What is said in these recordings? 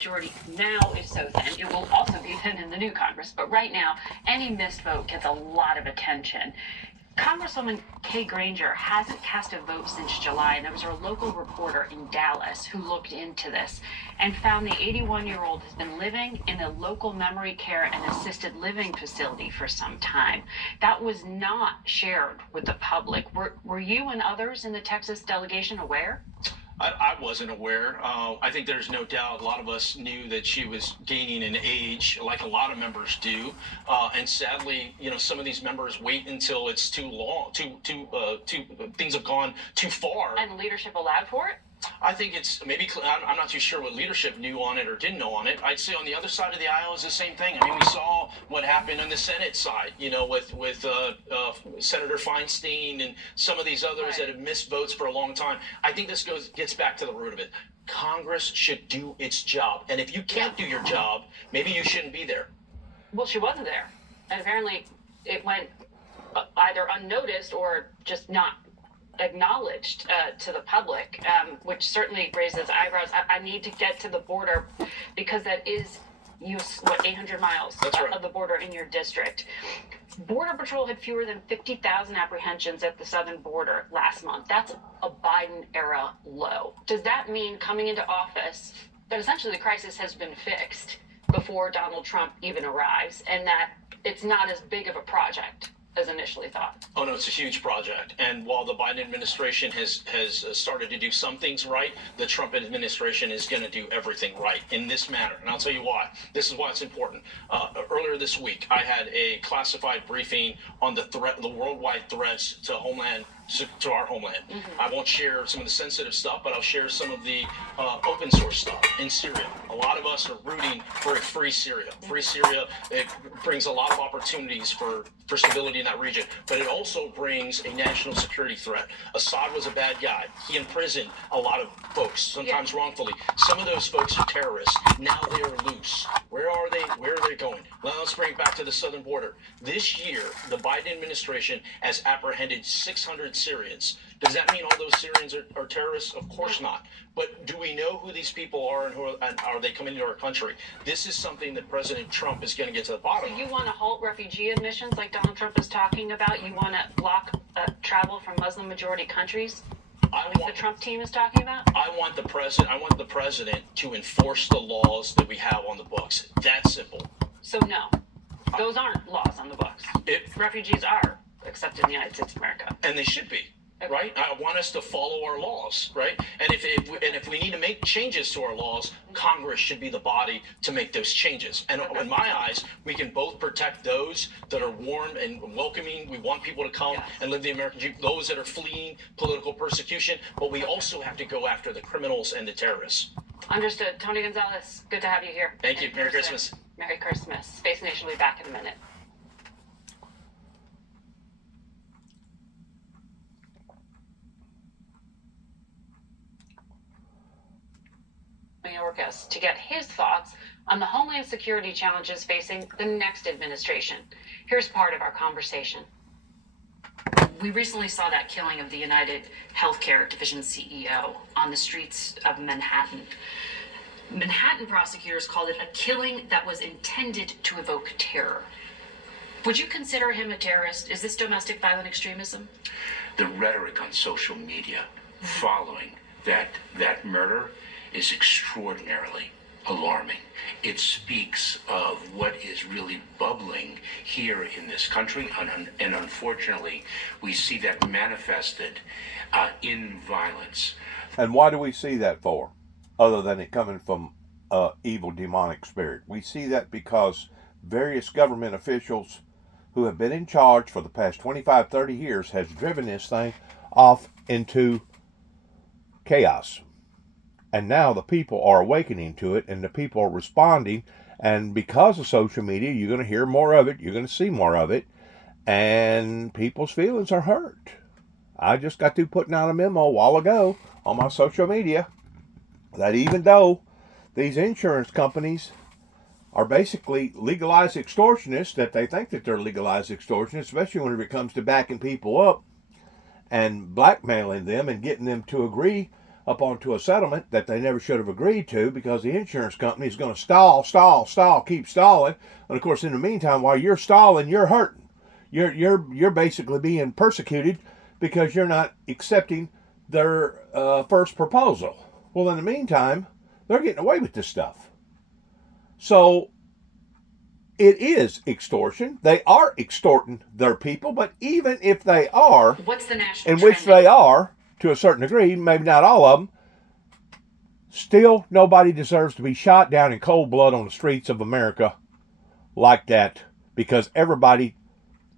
majority now is so thin. It will also be thin in the new Congress, but right now, any missed vote gets a lot of attention. Congresswoman Kay Granger hasn't cast a vote since July, and there was a local reporter in Dallas who looked into this and found the 81-year-old has been living in a local memory care and assisted living facility for some time. That was not shared with the public. Were you and others in the Texas delegation aware? I wasn't aware. I think there's no doubt a lot of us knew that she was gaining in age, like a lot of members do. And sadly, some of these members wait until it's too long, things have gone too far. And leadership allowed for it? I think it's maybe, I'm not too sure what leadership knew on it or didn't know on it. I'd say on the other side of the aisle is the same thing. I mean, we saw what happened on the Senate side, with Senator Feinstein and some of these others that have missed votes for a long time. I think this gets back to the root of it. Congress should do its job. And if you can't do your job, maybe you shouldn't be there. Well, she wasn't there. And apparently it went either unnoticed or just not acknowledged to the public, which certainly raises eyebrows. I need to get to the border because that is 800 miles of the border in your district. Border Patrol had fewer than 50,000 apprehensions at the southern border last month. That's a Biden era low. Does that mean coming into office that essentially the crisis has been fixed before Donald Trump even arrives, and that it's not as big of a project as initially thought? Oh no, it's a huge project. And while the Biden administration has started to do some things right, the Trump administration is going to do everything right in this manner. And I'll tell you why. This is why it's important. Earlier this week, I had a classified briefing on the worldwide threats to our homeland. Mm-hmm. I won't share some of the sensitive stuff, but I'll share some of the open source stuff in Syria. A lot of us are rooting for a free Syria. Free Syria, it brings a lot of opportunities for stability in that region, but it also brings a national security threat. Assad was a bad guy. He imprisoned a lot of folks, sometimes wrongfully. Some of those folks are terrorists. Now they are loose. Where are they? Where are they going? Well, let's bring it back to the southern border. This year, the Biden administration has apprehended 600 Syrians. Does that mean all those Syrians are terrorists? Of course not. But do we know who these people are and are they coming into our country? This is something that President Trump is going to get to the bottom of. So you want to halt refugee admissions like Donald Trump is talking about? You want to block travel from Muslim majority countries? The Trump team is talking about? I want the president to enforce the laws that we have on the books. That's simple. So no, those aren't laws on the books. Refugees are accepted in the United States of America. And they should be. Okay. Right? I want us to follow our laws, right? And if we need to make changes to our laws, Congress should be the body to make those changes. And in my eyes, we can both protect those that are warm and welcoming. We want people to come and live the American dream. Those that are fleeing political persecution, but we also have to go after the criminals and the terrorists. Understood. Tony Gonzalez, good to have you here. Thank you. Merry Christmas. Merry Christmas. Space Nation will be back in a minute. Mayorkas to get his thoughts on the homeland security challenges facing the next administration. Here's part of our conversation. We recently saw that killing of the United Healthcare Division CEO on the streets of Manhattan. Manhattan prosecutors called it a killing that was intended to evoke terror. Would you consider him a terrorist? Is this domestic violent extremism? The rhetoric on social media following that murder is extraordinarily alarming. It speaks of what is really bubbling here in this country, and unfortunately, we see that manifested in violence. And why do we see that for, other than it coming from evil demonic spirit? We see that because various government officials who have been in charge for the past 25, 30 years has driven this thing off into chaos. And now the people are awakening to it, and the people are responding. And because of social media, you're going to hear more of it. You're going to see more of it. And people's feelings are hurt. I just got through putting out a memo a while ago on my social media that even though these insurance companies are basically legalized extortionists, that they think that they're legalized extortionists, especially when it comes to backing people up and blackmailing them and getting them to agree up onto a settlement that they never should have agreed to because the insurance company is going to stall, keep stalling. And of course, in the meantime, while you're stalling, you're hurting. You're basically being persecuted because you're not accepting their first proposal. Well, in the meantime, they're getting away with this stuff. So it is extortion. They are extorting their people, but even if they are, what's the national in which trend? they are to a certain degree, maybe not all of them, still nobody deserves to be shot down in cold blood on the streets of America like that, because everybody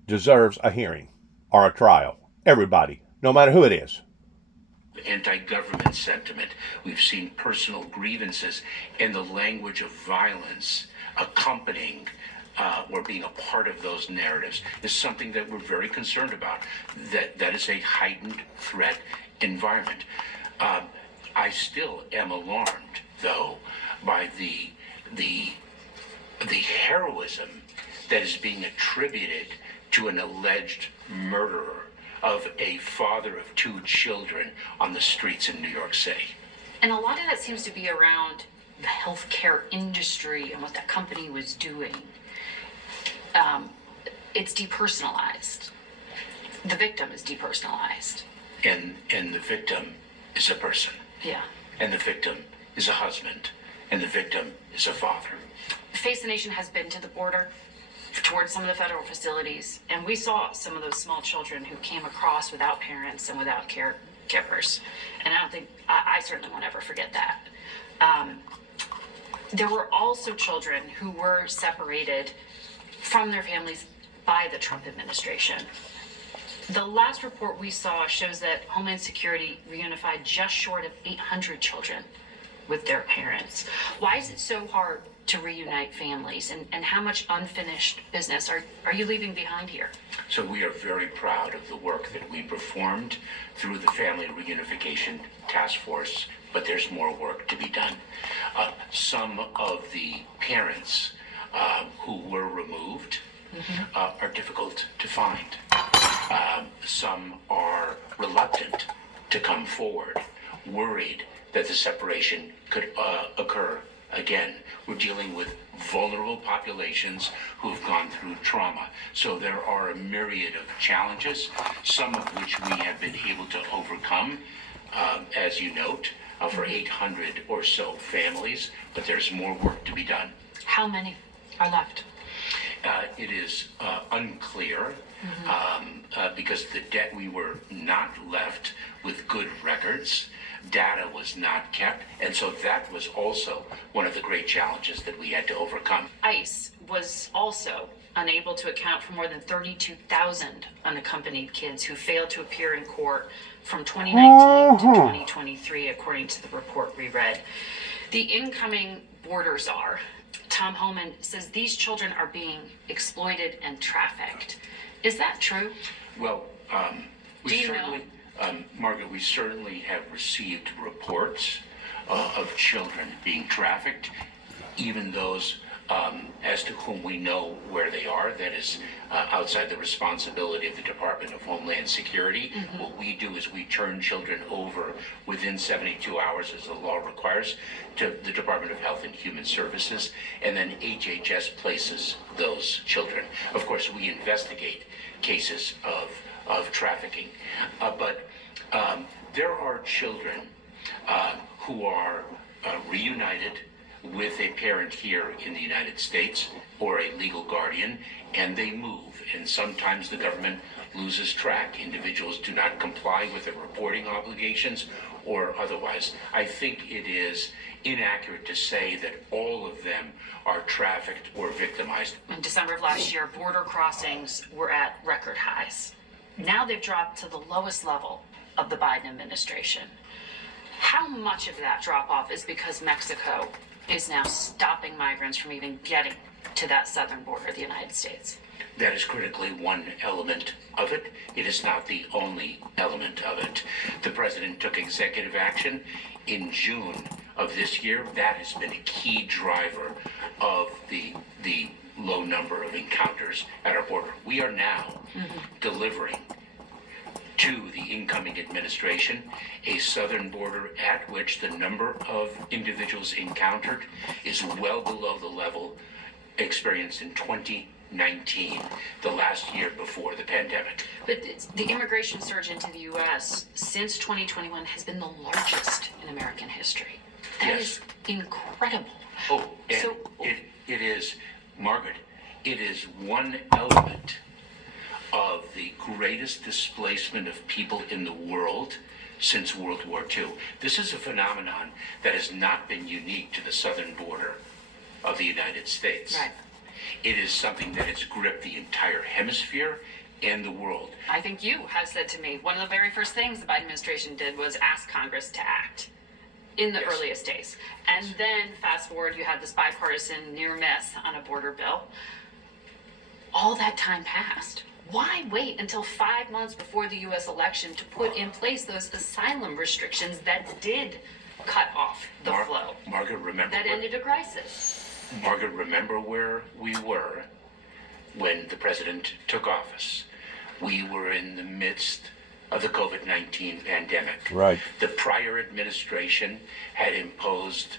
deserves a hearing or a trial. Everybody, no matter who it is. Anti-government sentiment. We've seen personal grievances and the language of violence accompanying or being a part of those narratives is something that we're very concerned about. That is a heightened threat environment. I still am alarmed, though, by the heroism that is being attributed to an alleged murderer of a father of 2 children on the streets in New York City. And a lot of that seems to be around the healthcare industry and what that company was doing. It's depersonalized. The victim is depersonalized. And the victim is a person. Yeah. And the victim is a husband. And the victim is a father. Face the Nation has been to the border towards some of the federal facilities, and we saw some of those small children who came across without parents and without caregivers. And I don't think, I certainly won't ever forget that. There were also children who were separated from their families by the Trump administration. The last report we saw shows that Homeland Security reunified just short of 800 children with their parents. Why is it so hard to reunite families, and how much unfinished business are you leaving behind here? So we are very proud of the work that we performed through the Family Reunification Task Force, but there's more work to be done. Some of the parents who were removed are difficult to find. Some are reluctant to come forward, worried that the separation could occur again. We're dealing with vulnerable populations who have gone through trauma. So there are a myriad of challenges, some of which we have been able to overcome, as you note, for 800 or so families, but there's more work to be done. How many are left? It is unclear because we were not left with good records. Data was not kept, and so that was also one of the great challenges that we had to overcome. ICE was also unable to account for more than 32,000 unaccompanied kids who failed to appear in court from 2019 to 2023, according to the report we read. The incoming border czar, Tom Homan, says these children are being exploited and trafficked. Is that true? Well, Do you know? Margaret, we certainly have received reports of children being trafficked, even those as to whom we know where they are. That is outside the responsibility of the Department of Homeland Security. What we do is we turn children over within 72 hours, as the law requires, to the Department of Health and Human Services, and then HHS places those children. Of course, we investigate cases of trafficking, but there are children who are reunited with a parent here in the United States or a legal guardian, and they move, and sometimes the government loses track. Individuals do not comply with their reporting obligations or otherwise. I think it is inaccurate to say that all of them are trafficked or victimized. In December of last year, border crossings were at record highs. Now they've dropped to the lowest level of the Biden administration. How much of that drop-off is because Mexico is now stopping migrants from even getting to that southern border of the United States? That is critically one element of it. It is not the only element of it. The president took executive action in June of this year. That has been a key driver of the low number of encounters at our border. We are now delivering to the incoming administration, a southern border at which the number of individuals encountered is well below the level experienced in 2019, the last year before the pandemic. But the immigration surge into the U.S. since 2021 has been the largest in American history. That Yes. is incredible. Oh, and So- it is, Margaret, it is one element of the greatest displacement of people in the world since World War II. This is a phenomenon that has not been unique to the southern border of the United States. Right. It is something that has gripped the entire hemisphere and the world. I think you have said to me, one of the very first things the Biden administration did was ask Congress to act in the Yes. earliest days. And then fast forward, you had this bipartisan near miss on a border bill. All that time passed. Why wait until 5 months before the U.S. election to put in place those asylum restrictions that did cut off the flow? Margaret, remember That where- ended a crisis. Margaret, remember where we were when the president took office. We were in the midst of the COVID-19 pandemic. Right. The prior administration had imposed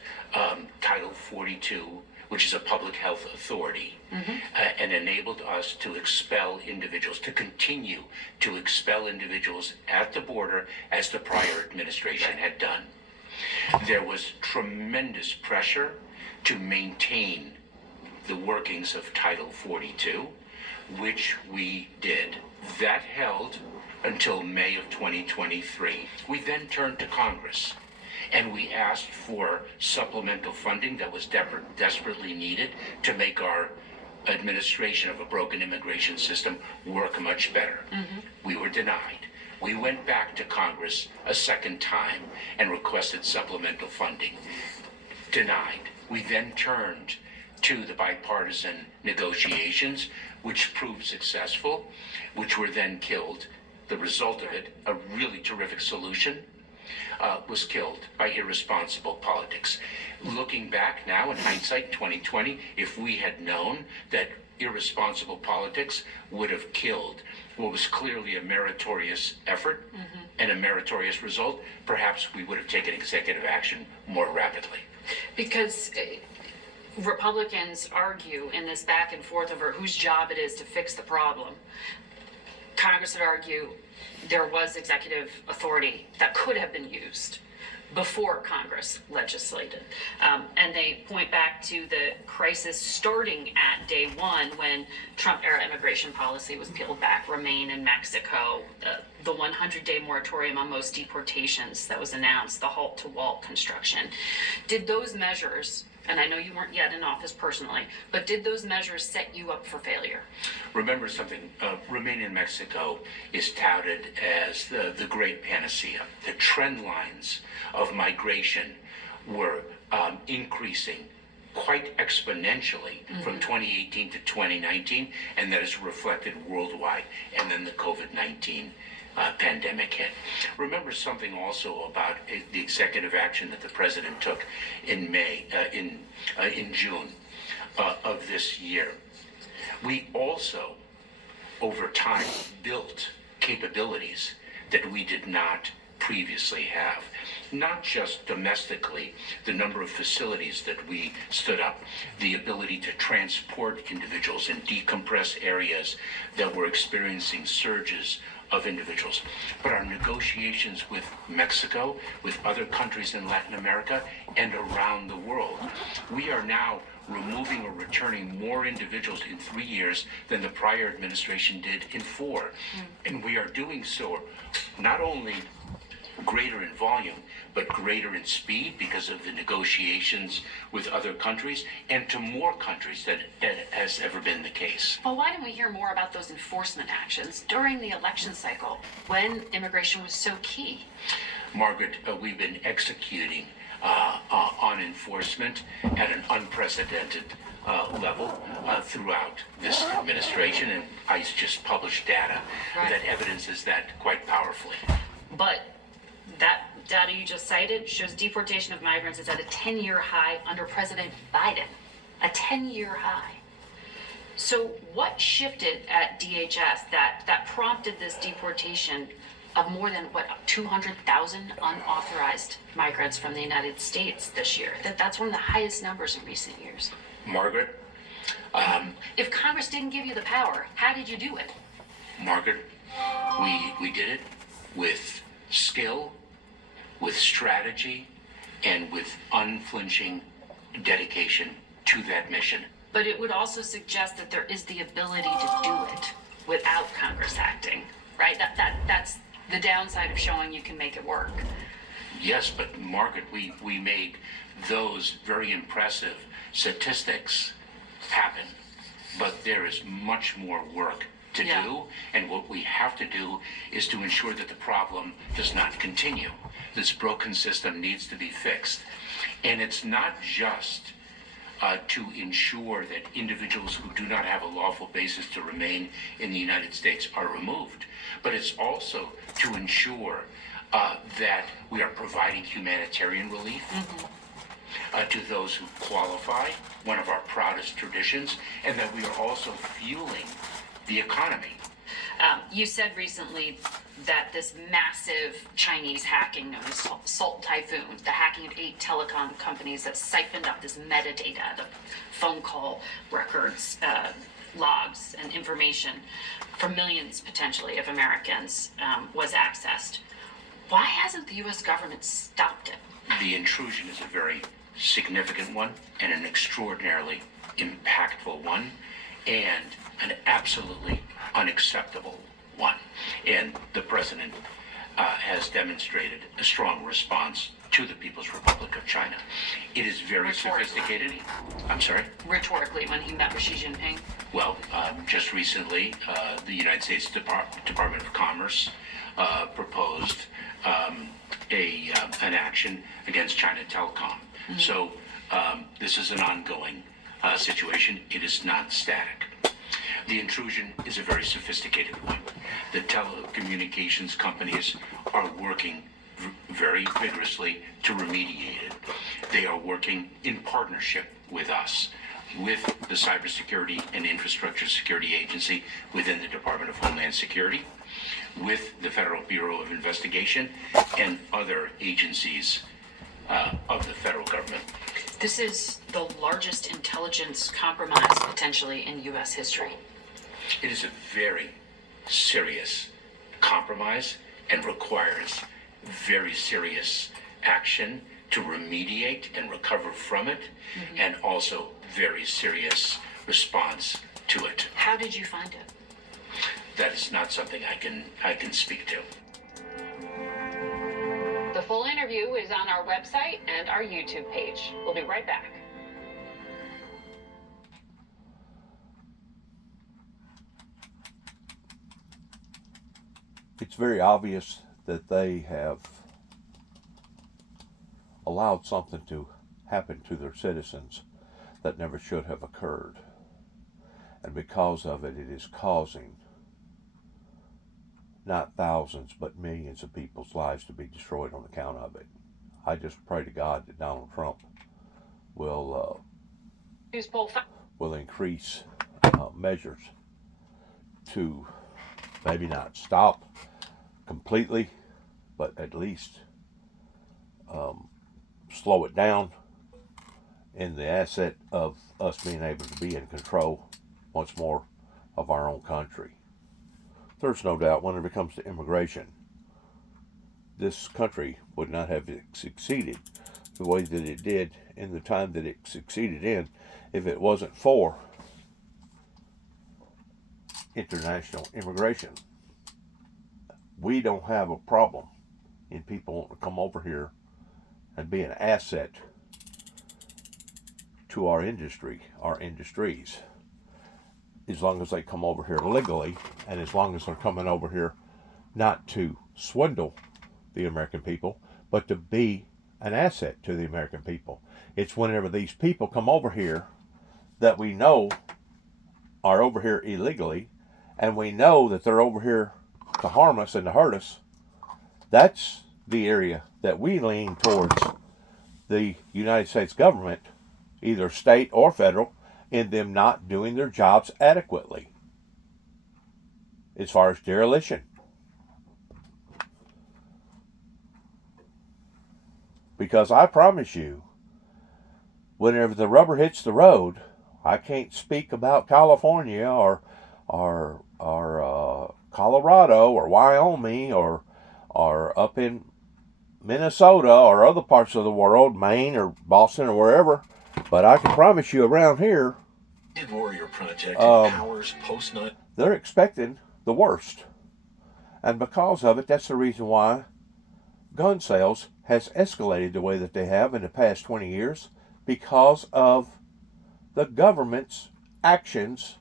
Title 42, which is a public health authority, and enabled us to expel individuals, to continue to expel individuals at the border as the prior administration had done. There was tremendous pressure to maintain the workings of Title 42, which we did. That held until May of 2023. We then turned to Congress and we asked for supplemental funding that was desperately needed to make our administration of a broken immigration system work much better. We were denied. We went back to Congress a second time and requested supplemental funding. Denied. We then turned to the bipartisan negotiations, which proved successful, which were then killed. The result of it, a really terrific solution, was killed by irresponsible politics. Looking back now in hindsight, 2020, if we had known that irresponsible politics would have killed what was clearly a meritorious effort and a meritorious result, perhaps we would have taken executive action more rapidly. Because Republicans argue in this back and forth over whose job it is to fix the problem. Congress would argue there was executive authority that could have been used before Congress legislated. And they point back to the crisis starting at day one when Trump-era immigration policy was peeled back, remain in Mexico, the 100-day moratorium on most deportations that was announced, the halt-to-wall construction. Did those measures, and I know you weren't yet in office personally, but did those measures set you up for failure? Remember something, Remain in Mexico is touted as the great panacea. The trend lines of migration were increasing quite exponentially from 2018 to 2019, and that is reflected worldwide. And then the COVID-19 pandemic hit. Remember something also about the executive action that the president took in June of this year. We also, over time, built capabilities that we did not previously have. Not just domestically, the number of facilities that we stood up, the ability to transport individuals and decompress areas that were experiencing surges of individuals, but our negotiations with Mexico, with other countries in Latin America, and around the world. We are now removing or returning more individuals in 3 years than the prior administration did in 4. And we are doing so not only greater in volume, but greater in speed because of the negotiations with other countries and to more countries than has ever been the case. Well, why didn't we hear more about those enforcement actions during the election cycle when immigration was so key? Margaret, we've been executing on enforcement at an unprecedented level throughout this administration, and ICE just published data that evidences that quite powerfully. But that data you just cited shows deportation of migrants is at a 10-year high under President Biden. A 10-year high. So what shifted at DHS that prompted this deportation of more than 200,000 unauthorized migrants from the United States this year. That's one of the highest numbers in recent years. Margaret, If Congress didn't give you the power, how did you do it? Margaret, we did it with skill, with strategy, and with unflinching dedication to that mission. But it would also suggest that there is the ability to do it without Congress acting, right? That's the downside of showing you can make it work. Yes, but Margaret, we made those very impressive statistics happen. But there is much more work to do, and what we have to do is to ensure that the problem does not continue. This broken system needs to be fixed. And it's not just to ensure that individuals who do not have a lawful basis to remain in the United States are removed, but it's also to ensure that we are providing humanitarian relief to those who qualify, one of our proudest traditions, and that we are also fueling the economy. You said recently that this massive Chinese hacking known as Salt Typhoon, the hacking of 8 telecom companies that siphoned up this metadata, the phone call records, logs, and information from millions potentially of Americans was accessed. Why hasn't the U.S. government stopped it? The intrusion is a very significant one and an extraordinarily impactful one and an absolutely unacceptable one. And the president has demonstrated a strong response to the People's Republic of China. It is very sophisticated. I'm sorry? Rhetorically, when he met with Xi Jinping? Well, just recently, the United States Department of Commerce proposed an action against China Telecom. So this is an ongoing situation. It is not static. The intrusion is a very sophisticated one. The telecommunications companies are working very vigorously to remediate it. They are working in partnership with us, with the Cybersecurity and Infrastructure Security Agency within the Department of Homeland Security, with the Federal Bureau of Investigation, and other agencies of the federal government. This is the largest intelligence compromise potentially in U.S. history. It is a very serious compromise and requires very serious action to remediate and recover from it, and also very serious response to it. How did you find it? That is not something I can speak to. The full interview is on our website and our YouTube page. We'll be right back. It's very obvious that they have allowed something to happen to their citizens that never should have occurred. And because of it, it is causing not thousands, but millions of people's lives to be destroyed on account of it. I just pray to God that Donald Trump will increase measures to maybe not stop completely, but at least slow it down in the asset of us being able to be in control once more of our own country. There's no doubt when it comes to immigration, this country would not have succeeded the way that it did in the time that it succeeded in if it wasn't for international immigration. We don't have a problem in people wanting to come over here and be an asset to our industry, our industries, as long as they come over here legally, and as long as they're coming over here not to swindle the American people, but to be an asset to the American people. It's whenever these people come over here that we know are over here illegally, and we know that they're over here to harm us and to hurt us. That's the area that we lean towards the United States government, either state or federal, in them not doing their jobs adequately as far as dereliction. Because I promise you, whenever the rubber hits the road, I can't speak about California or Colorado or Wyoming or up in Minnesota or other parts of the world, Maine or Boston or wherever, but I can promise you around here, Warrior Project empowers post-9. They're expecting the worst. And because of it, that's the reason why gun sales has escalated the way that they have in the past 20 years, because of the government's actions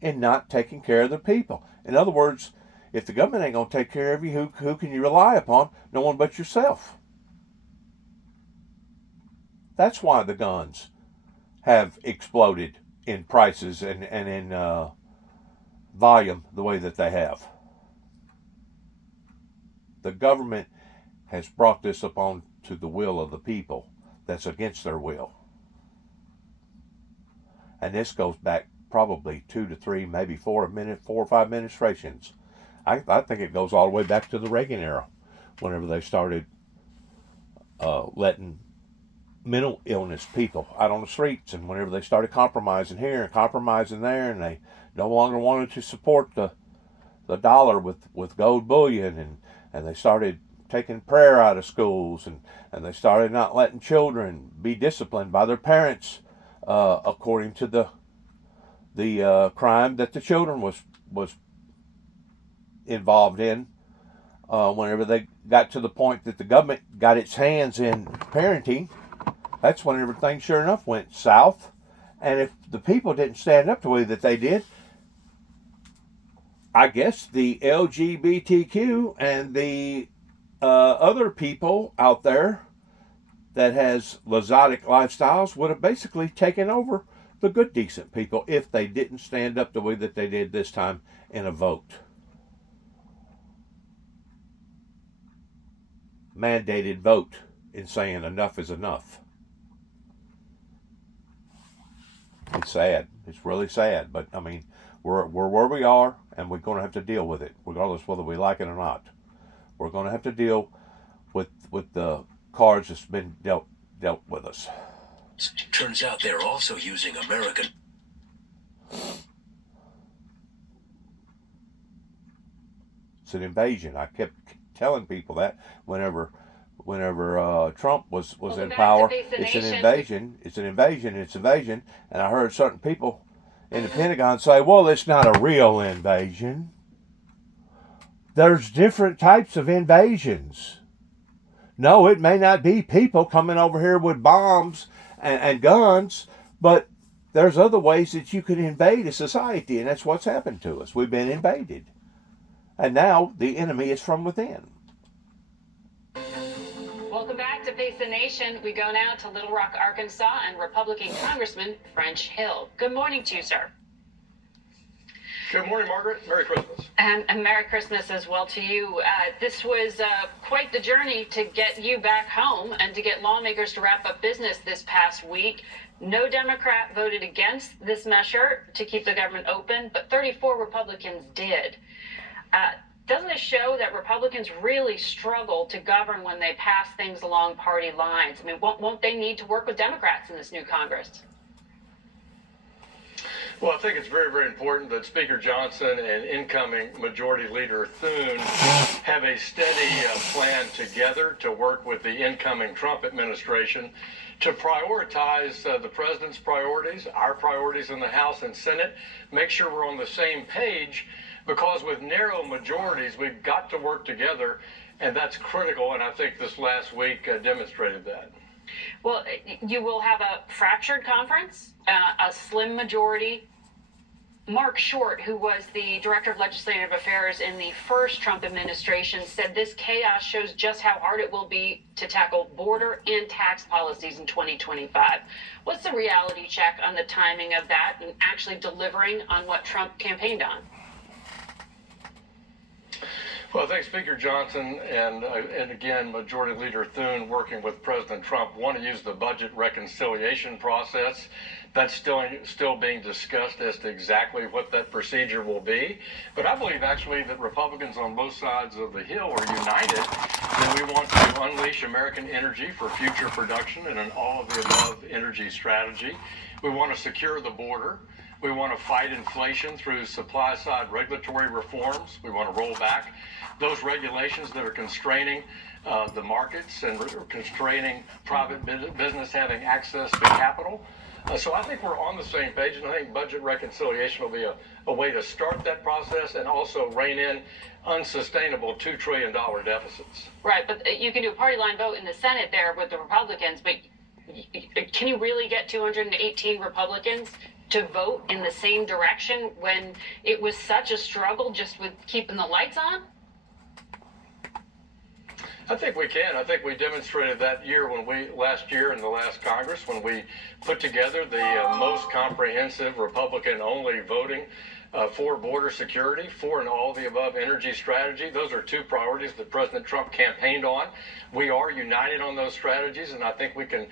in not taking care of the people. In other words, if the government ain't going to take care of you, who can you rely upon? No one but yourself. That's why the guns have exploded in prices and in volume the way that they have. The government has brought this upon to the will of the people that's against their will. And this goes back probably 2 to 3, maybe 4 or 5 administrations. I think it goes all the way back to the Reagan era, whenever they started letting mental illness people out on the streets, and whenever they started compromising here and compromising there, and they no longer wanted to support the dollar with gold bullion, and they started taking prayer out of schools, and they started not letting children be disciplined by their parents according to the crime that the children was involved in. Whenever they got to the point that the government got its hands in parenting, that's when everything sure enough went south. And if the people didn't stand up the way that they did, I guess the LGBTQ and the other people out there that has Lazotic lifestyles would have basically taken over the good, decent people if they didn't stand up the way that they did this time in a vote. Mandated vote in saying enough is enough. It's sad. It's really sad. But, I mean, we're where we are, and we're going to have to deal with it, regardless whether we like it or not. We're going to have to deal with the cards that's been dealt with us. Turns out they're also using American. It's an invasion. I kept telling people that whenever Trump was in power, it's an invasion. It's an invasion. It's invasion. And I heard certain people in the Pentagon say, "Well, it's not a real invasion." There's different types of invasions. No, it may not be people coming over here with bombs and guns, but there's other ways that you can invade a society, and that's what's happened to us. We've been invaded. And now the enemy is from within. Welcome back to Face the Nation. We go now to Little Rock, Arkansas, and Republican Congressman French Hill. Good morning to you, sir. Good morning, Margaret. Merry Christmas. And Merry Christmas as well to you. This was quite the journey to get you back home and to get lawmakers to wrap up business this past week. No Democrat voted against this measure to keep the government open, but 34 Republicans did. Doesn't it show that Republicans really struggle to govern when they pass things along party lines? I mean, won't they need to work with Democrats in this new Congress? Well, I think it's very, very important that Speaker Johnson and incoming Majority Leader Thune have a steady plan together to work with the incoming Trump administration to prioritize the president's priorities, our priorities in the House and Senate, make sure we're on the same page, because with narrow majorities, we've got to work together, and that's critical, and I think this last week demonstrated that. Well, you will have a fractured conference, a slim majority. Mark Short, who was the Director of Legislative Affairs in the first Trump administration, said this chaos shows just how hard it will be to tackle border and tax policies in 2025. What's the reality check on the timing of that and actually delivering on what Trump campaigned on? Well, I think Speaker Johnson and again, Majority Leader Thune working with President Trump want to use the budget reconciliation process. That's still being discussed as to exactly what that procedure will be. But I believe actually that Republicans on both sides of the Hill are united in we want to unleash American energy for future production and an all-of-the-above energy strategy. We want to secure the border. We want to fight inflation through supply-side regulatory reforms. We want to roll back those regulations that are constraining the markets and constraining private business having access to capital. So I think we're on the same page, and I think budget reconciliation will be a way to start that process and also rein in unsustainable $2 trillion deficits. Right, but you can do a party line vote in the Senate there with the Republicans, but can you really get 218 Republicans to vote in the same direction when it was such a struggle just with keeping the lights on? I think we can. I think we demonstrated that last year in the last Congress when we put together the most comprehensive Republican-only voting for border security, for an all-the-above energy strategy. Those are two priorities that President Trump campaigned on. We are united on those strategies, and I think we can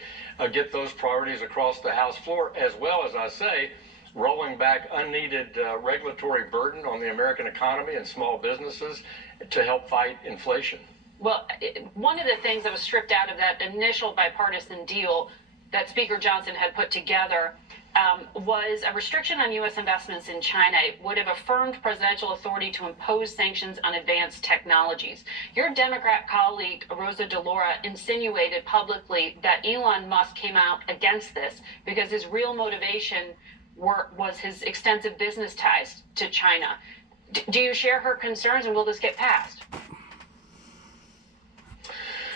get those priorities across the House floor, as well as I say, rolling back unneeded regulatory burden on the American economy and small businesses to help fight inflation. Well, one of the things that was stripped out of that initial bipartisan deal that Speaker Johnson had put together was a restriction on U.S. investments in China. It would have affirmed presidential authority to impose sanctions on advanced technologies. Your Democrat colleague, Rosa DeLauro, insinuated publicly that Elon Musk came out against this because his real motivation was his extensive business ties to China. Do you share her concerns, and will this get passed?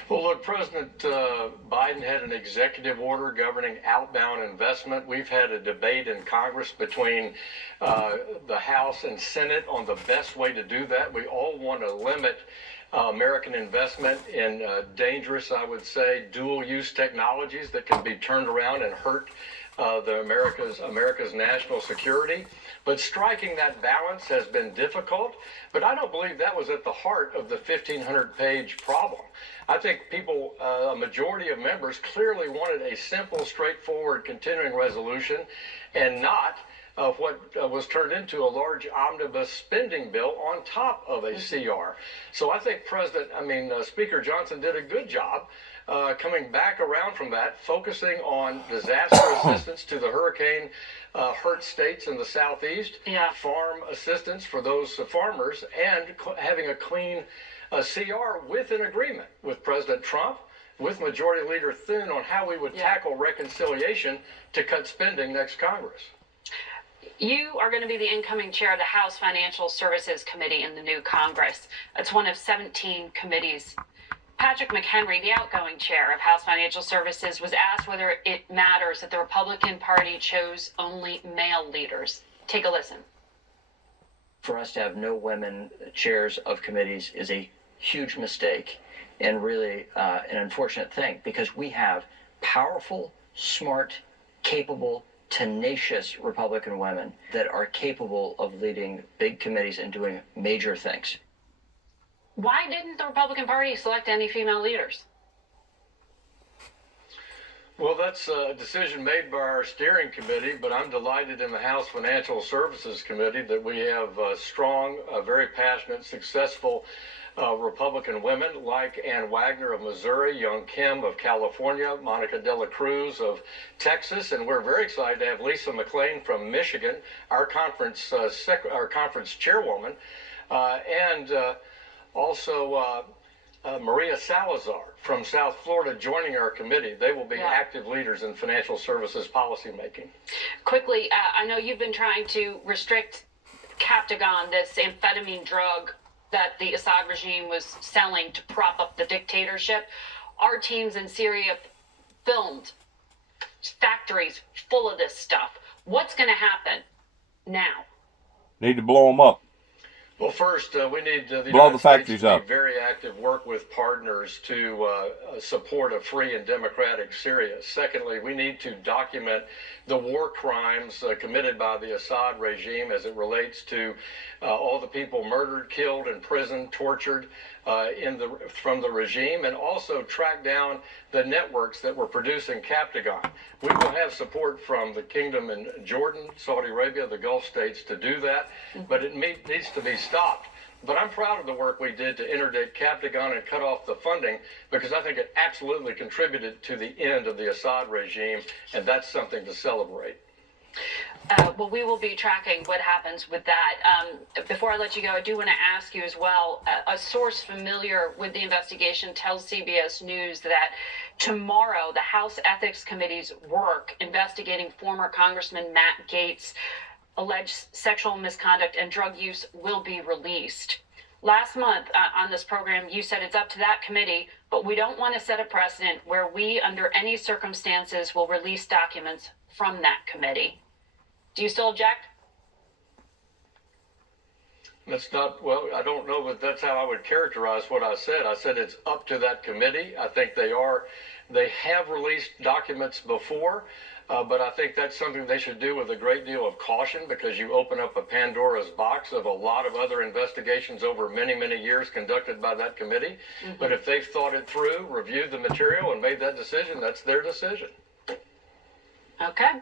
Well, look, President Biden had an executive order governing outbound investment. We've had a debate in Congress between the House and Senate on the best way to do that. We all want to limit American investment in dangerous, I would say, dual-use technologies that can be turned around and hurt America's national security. But striking that balance has been difficult. But I don't believe that was at the heart of the 1,500-page problem. I think a majority of members clearly wanted a simple, straightforward continuing resolution and not what was turned into a large omnibus spending bill on top of a CR. So I think Speaker Johnson did a good job coming back around from that, focusing on disaster assistance to the hurricane hurt states in the Southeast, farm assistance for those farmers, and having a clean CR with an agreement with President Trump, with Majority Leader Thune on how we would tackle reconciliation to cut spending next Congress. You are going to be the incoming chair of the House Financial Services Committee in the new Congress. It's one of 17 committees. Patrick McHenry, the outgoing chair of House Financial Services, was asked whether it matters that the Republican Party chose only male leaders. Take a listen. For us to have no women chairs of committees is a huge mistake and really an unfortunate thing, because we have powerful, smart, capable, tenacious Republican women that are capable of leading big committees and doing major things. Why didn't the Republican Party select any female leaders? Well, that's a decision made by our steering committee, but I'm delighted in the House Financial Services Committee that we have strong, very passionate, successful Republican women like Ann Wagner of Missouri, Young Kim of California, Monica De La Cruz of Texas, and we're very excited to have Lisa McClain from Michigan, our conference chairwoman, and also Maria Salazar from South Florida joining our committee. They will be active leaders in financial services policymaking. Quickly, I know you've been trying to restrict Captagon, this amphetamine drug that the Assad regime was selling to prop up the dictatorship. Our teams in Syria filmed factories full of this stuff. What's going to happen now? Need to blow them up. Well, first, we need the Blow United the States factories to up. be very active, work with partners to support a free and democratic Syria. Secondly, we need to document the war crimes committed by the Assad regime as it relates to all the people murdered, killed, imprisoned, tortured from the regime, and also track down the networks that were producing Captagon. We will have support from the Kingdom in Jordan, Saudi Arabia, the Gulf states to do that, but it needs to be stopped. But I'm proud of the work we did to interdict Captagon and cut off the funding, because I think it absolutely contributed to the end of the Assad regime, and that's something to celebrate. Well, we will be tracking what happens with that. Before I let you go, I do want to ask you as well. A source familiar with the investigation tells CBS News that tomorrow the House Ethics Committee's work investigating former Congressman Matt Gaetz' alleged sexual misconduct and drug use will be released. Last month on this program, you said it's up to that committee, but we don't want to set a precedent where we, under any circumstances, will release documents from that committee. Do you still object? That's not, well, I don't know that that's how I would characterize what I said. I said it's up to that committee. I think they have released documents before, but I think that's something they should do with a great deal of caution, because you open up a Pandora's box of a lot of other investigations over many, many years conducted by that committee. Mm-hmm. But if they've thought it through, reviewed the material, and made that decision, that's their decision. Okay.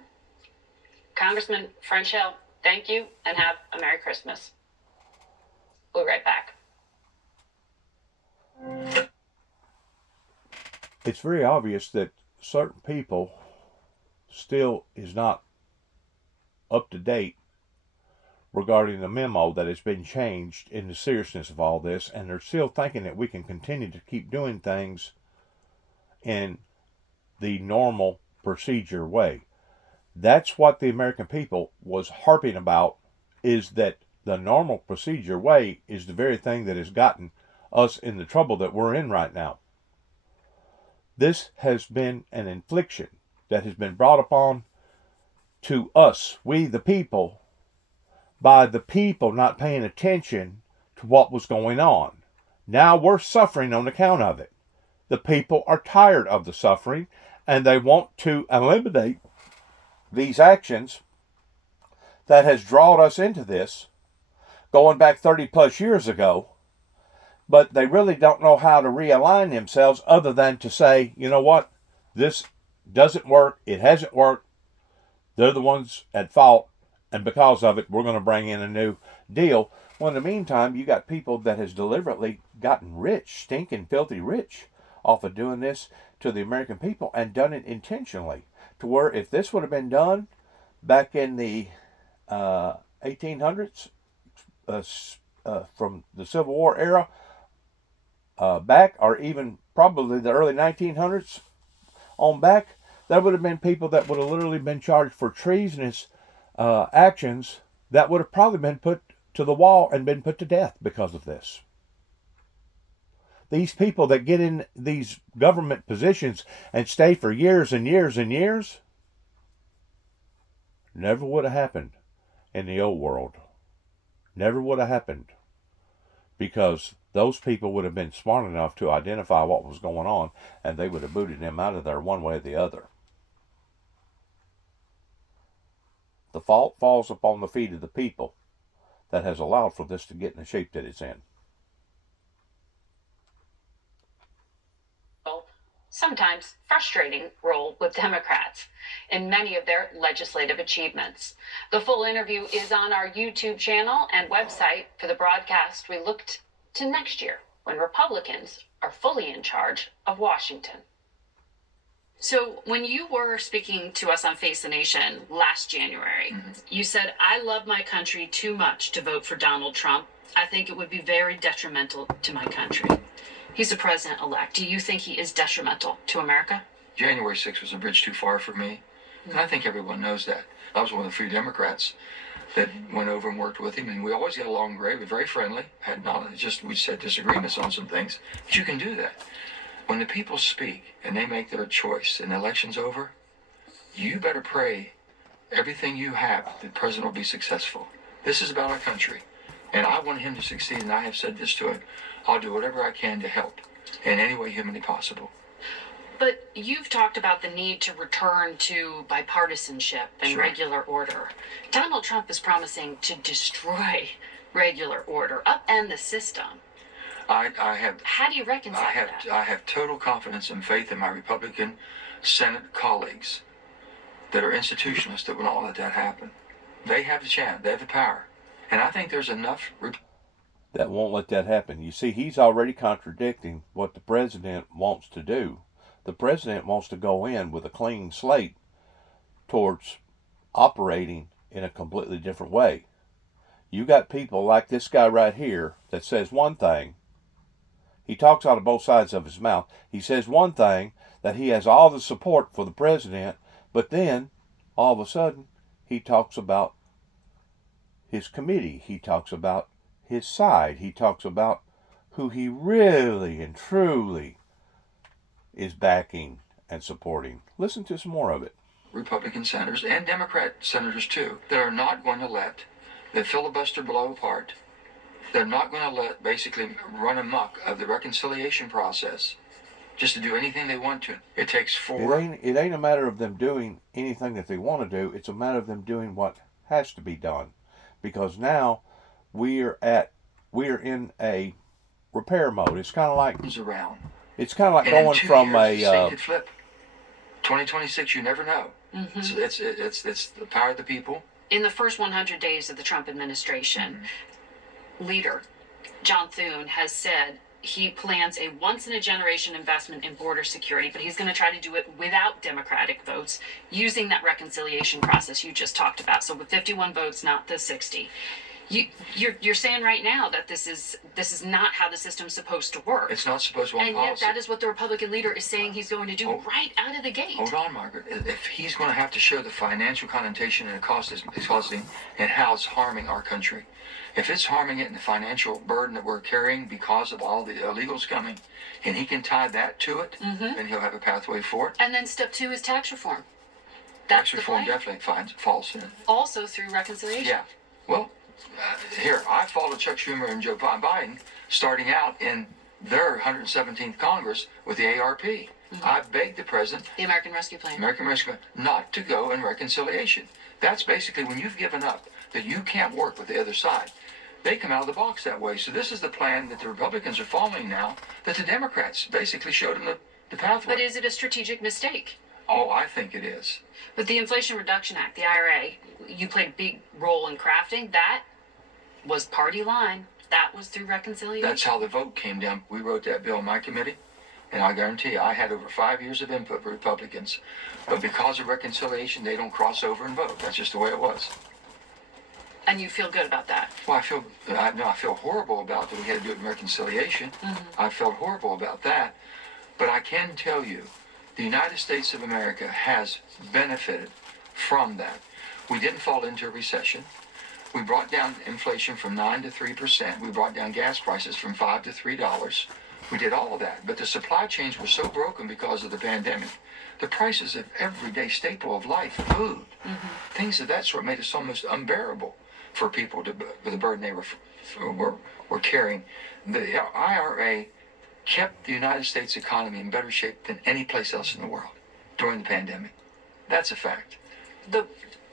Congressman French Hill, thank you, and have a Merry Christmas. We'll be right back. It's very obvious that certain people still is not up to date regarding the memo that has been changed in the seriousness of all this, and they're still thinking that we can continue to keep doing things in the normal procedure way. That's what the American people was harping about, is that the normal procedure way is the very thing that has gotten us in the trouble that we're in right now. This has been an infliction that has been brought upon to us, we the people, by the people not paying attention to what was going on. Now we're suffering on account of it. The people are tired of the suffering, and they want to eliminate these actions that has drawn us into this, going back 30 plus years ago, but they really don't know how to realign themselves other than to say, you know what, this doesn't work, it hasn't worked, they're the ones at fault, and because of it, we're going to bring in a new deal. Well, in the meantime, you got people that has deliberately gotten rich, stinking filthy rich, off of doing this to the American people, and done it intentionally. To where if this would have been done back in the 1800s, from the Civil War era back, or even probably the early 1900s on back, there would have been people that would have literally been charged for treasonous actions that would have probably been put to the wall and been put to death because of this. These people that get in these government positions and stay for years and years and years, never would have happened in the old world. Never would have happened, because those people would have been smart enough to identify what was going on, and they would have booted them out of there one way or the other. The fault falls upon the feet of the people that has allowed for this to get in the shape that it's in. Sometimes frustrating role with Democrats in many of their legislative achievements. The full interview is on our YouTube channel and website. For the broadcast, we looked to next year when Republicans are fully in charge of Washington. So when you were speaking to us on Face the Nation last January, you said, "I love my country too much to vote for Donald Trump. I think it would be very detrimental to my country." He's the president-elect. Do you think he is detrimental to America? January 6th was a bridge too far for me, and I think everyone knows that. I was one of the few Democrats that went over and worked with him, and we always got along great. We were very friendly. We just had disagreements on some things, but you can do that. When the people speak and they make their choice and the election's over, you better pray everything you have that the president will be successful. This is about our country, and I want him to succeed, and I have said this to him. I'll do whatever I can to help in any way humanly possible. But you've talked about the need to return to bipartisanship and regular order. Donald Trump is promising to destroy regular order, upend the system. I have. How do you reconcile that? I have total confidence and faith in my Republican Senate colleagues that are institutionalists that will not let that happen. They have the chance. They have the power. And I think there's enough. that won't let that happen. You see, he's already contradicting what the president wants to do. The president wants to go in with a clean slate towards operating in a completely different way. You got people like this guy right here that says one thing. He talks out of both sides of his mouth. He says one thing, that he has all the support for the president, but then all of a sudden he talks about his committee. He talks about his side. He talks about who he really and truly is backing and supporting. Listen to some more of it. Republican senators and Democrat senators too, that are not going to let the filibuster blow apart. They're not going to let basically run amok of the reconciliation process just to do anything they want to. It takes four. It ain't a matter of them doing anything that they want to do. It's a matter of them doing what has to be done, because now we're in a repair mode. It's kind of like Around. It's kind of like And going in 2 from years, the a state could flip. 2026, you never know. Mm-hmm. It's the power of the people. In the first 100 days of the Trump administration, leader John Thune has said he plans a once-in-a-generation investment in border security, but he's going to try to do it without Democratic votes, using that reconciliation process you just talked about. So with 51 votes, not the 60. You're saying right now that this is not how the system's supposed to work. It's not supposed to be on and policy. Yet that is what the Republican leader is saying he's going to do right out of the gate. Hold on, Margaret. If he's going to have to show the financial connotation and the cost it's causing and how it's harming our country, if it's harming it in the financial burden that we're carrying because of all the illegals coming, and he can tie that to it, then he'll have a pathway for it. And then step 2 is tax reform. Tax reform definitely falls in. Also through reconciliation. Yeah. Well, here, I followed Chuck Schumer and Joe Biden starting out in their 117th Congress with the ARP. I begged the president, the American Rescue Plan, not to go in reconciliation. That's basically when you've given up, that you can't work with the other side. They come out of the box that way. So this is the plan that the Republicans are following now, that the Democrats basically showed them the pathway. But is it a strategic mistake? Oh, I think it is. But the Inflation Reduction Act, the IRA, you played a big role in crafting. That was party line. That was through reconciliation. That's how the vote came down. We wrote that bill in my committee, and I guarantee you, I had over 5 years of input for Republicans. But because of reconciliation, they don't cross over and vote. That's just the way it was. And you feel good about that? Well, I feel horrible about that we had to do it in reconciliation. I felt horrible about that. But I can tell you, the United States of America has benefited from that. We didn't fall into a recession. We brought down inflation from 9 to 3%. We brought down gas prices from $5 to $3. We did all of that. But the supply chains were so broken because of the pandemic. The prices of everyday staple of life, food, things of that sort made us almost unbearable for people with the burden they were carrying. The IRA kept the United States economy in better shape than any place else in the world during the pandemic. That's a fact. The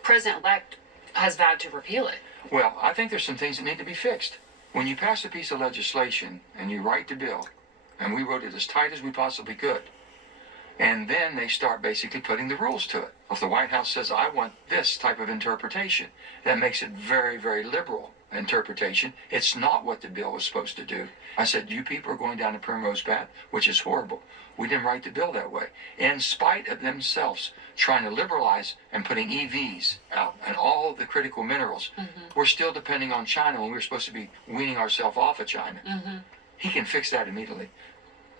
president-elect has vowed to repeal it. Well, I think there's some things that need to be fixed. When you pass a piece of legislation and you write the bill, and we wrote it as tight as we possibly could, and then they start basically putting the rules to it. If the White House says, I want this type of interpretation, that makes it very, very liberal interpretation. It's not what the bill was supposed to do. I said, you people are going down the primrose path, which is horrible. We didn't write the bill that way. In spite of themselves trying to liberalize and putting EVs out and all the critical minerals, we're still depending on China when we're supposed to be weaning ourselves off of China. He can fix that immediately.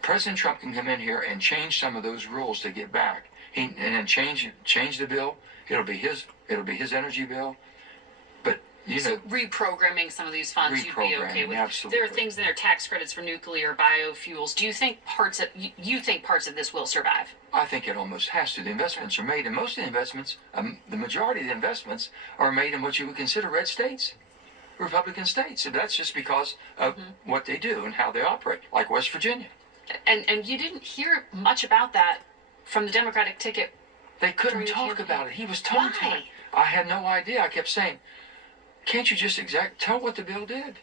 President Trump can come in here and change some of those rules to get back. And then change the bill. It'll be his energy bill. But so reprogramming some of these funds you'd be okay with. Absolutely. There are things in there, tax credits for nuclear, biofuels. Do you think parts of this will survive? I think it almost has to. The investments are made, and most of the investments, the majority of the investments are made in what you would consider red states, Republican states. And that's just because of what they do and how they operate, like West Virginia. And you didn't hear much about that from the Democratic ticket. They couldn't talk about it. He was tongue-tied. I had no idea. I kept saying, can't you just tell what the bill did?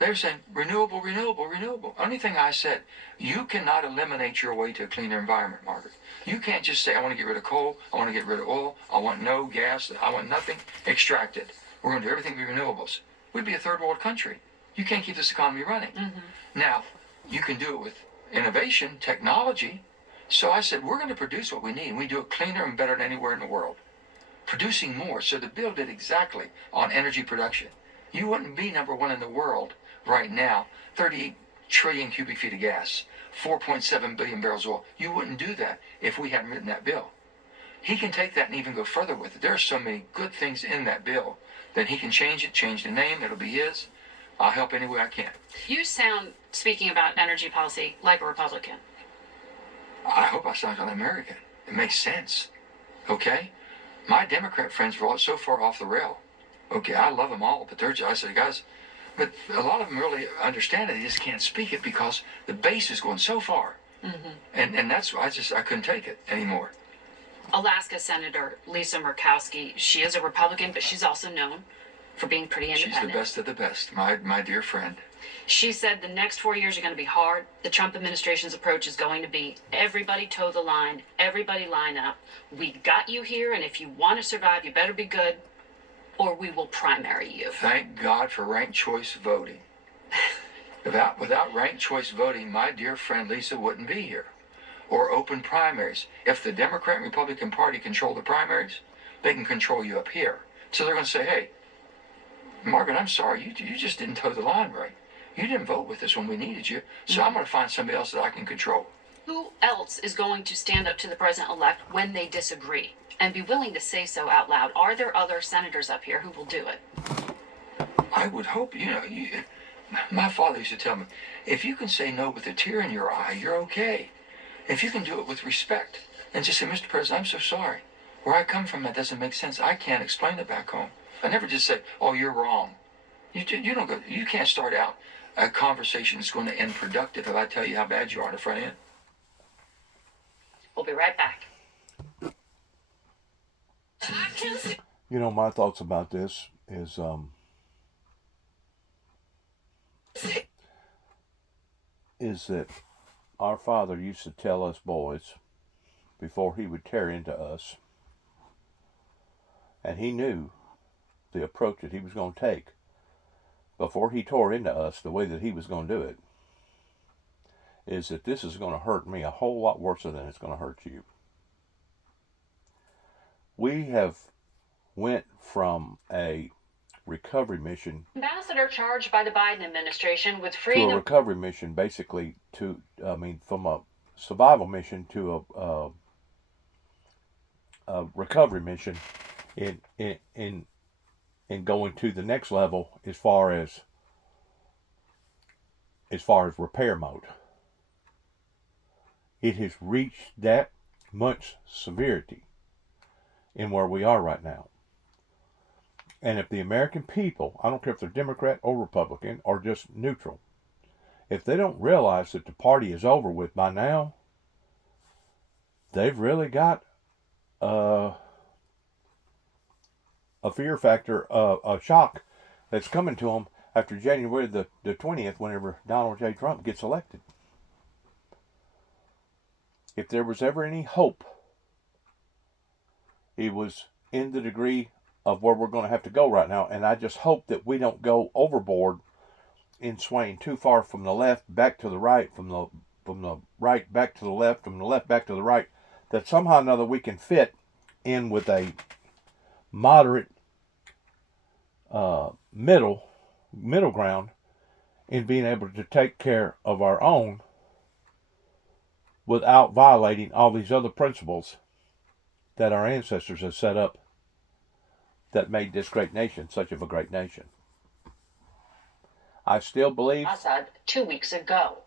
They were saying, renewable, renewable, renewable. Only thing I said, you cannot eliminate your way to a cleaner environment, Margaret. You can't just say, I want to get rid of coal, I want to get rid of oil, I want no gas, I want nothing extracted. We're going to do everything with renewables. We'd be a third world country. You can't keep this economy running. Now, you can do it with innovation, technology. So I said, we're going to produce what we need, and we do it cleaner and better than anywhere in the world. Producing more. So the bill did exactly on energy production. You wouldn't be number one in the world right now, 38 trillion cubic feet of gas, 4.7 billion barrels of oil. You wouldn't do that if we hadn't written that bill. He can take that and even go further with it. There are so many good things in that bill that he can change it, change the name, it'll be his. I'll help any way I can. You sound, speaking about energy policy, like a Republican. I hope I sound like an American. It makes sense. Okay? My Democrat friends were all so far off the rail. Okay, I love them all, but I said, guys, but a lot of them really understand it. They just can't speak it because the base is going so far. And that's why I couldn't take it anymore. Alaska Senator Lisa Murkowski, she is a Republican, but she's also known for being pretty independent. She's the best of the best, my dear friend. She said the next 4 years are going to be hard. The Trump administration's approach is going to be everybody toe the line, everybody line up. We got you here, and if you want to survive, you better be good, or we will primary you. Thank God for ranked choice voting. Without ranked choice voting, my dear friend Lisa wouldn't be here. Or open primaries. If the Democrat and Republican Party control the primaries, they can control you up here. So they're going to say, hey, Margaret, I'm sorry, you just didn't toe the line right. You didn't vote with us when we needed you, so I'm going to find somebody else that I can control. Who else is going to stand up to the president-elect when they disagree and be willing to say so out loud? Are there other senators up here who will do it? I would hope, my father used to tell me, if you can say no with a tear in your eye, you're okay. If you can do it with respect and just say, Mr. President, I'm so sorry. Where I come from, that doesn't make sense. I can't explain it back home. I never just say, oh, you're wrong. You can't start out a conversation that's going to end productive if I tell you how bad you are on the front end. We'll be right back. My thoughts about this is that our Father used to tell us boys before he would tear into us, and he knew the approach that he was going to take before he tore into us, the way that he was going to do it, is that this is going to hurt me a whole lot worse than it's going to hurt you. We have went from a recovery mission Ambassador charged by the Biden administration with freeing to a recovery mission, basically from a survival mission to a recovery mission in going to the next level as far as repair mode. It has reached that much severity in where we are right now. And if the American people, I don't care if they're Democrat or Republican or just neutral, if they don't realize that the party is over with by now, they've really got a fear factor, a shock that's coming to them after January the 20th, whenever Donald J. Trump gets elected. If there was ever any hope, it was in the degree of where we're going to have to go right now. And I just hope that we don't go overboard in swaying too far from the left back to the right, from the right back to the left, from the left back to the right, that somehow or another we can fit in with a moderate middle ground in being able to take care of our own without violating all these other principles that our ancestors have set up that made this great nation such of a great nation. I still believe 2 weeks ago.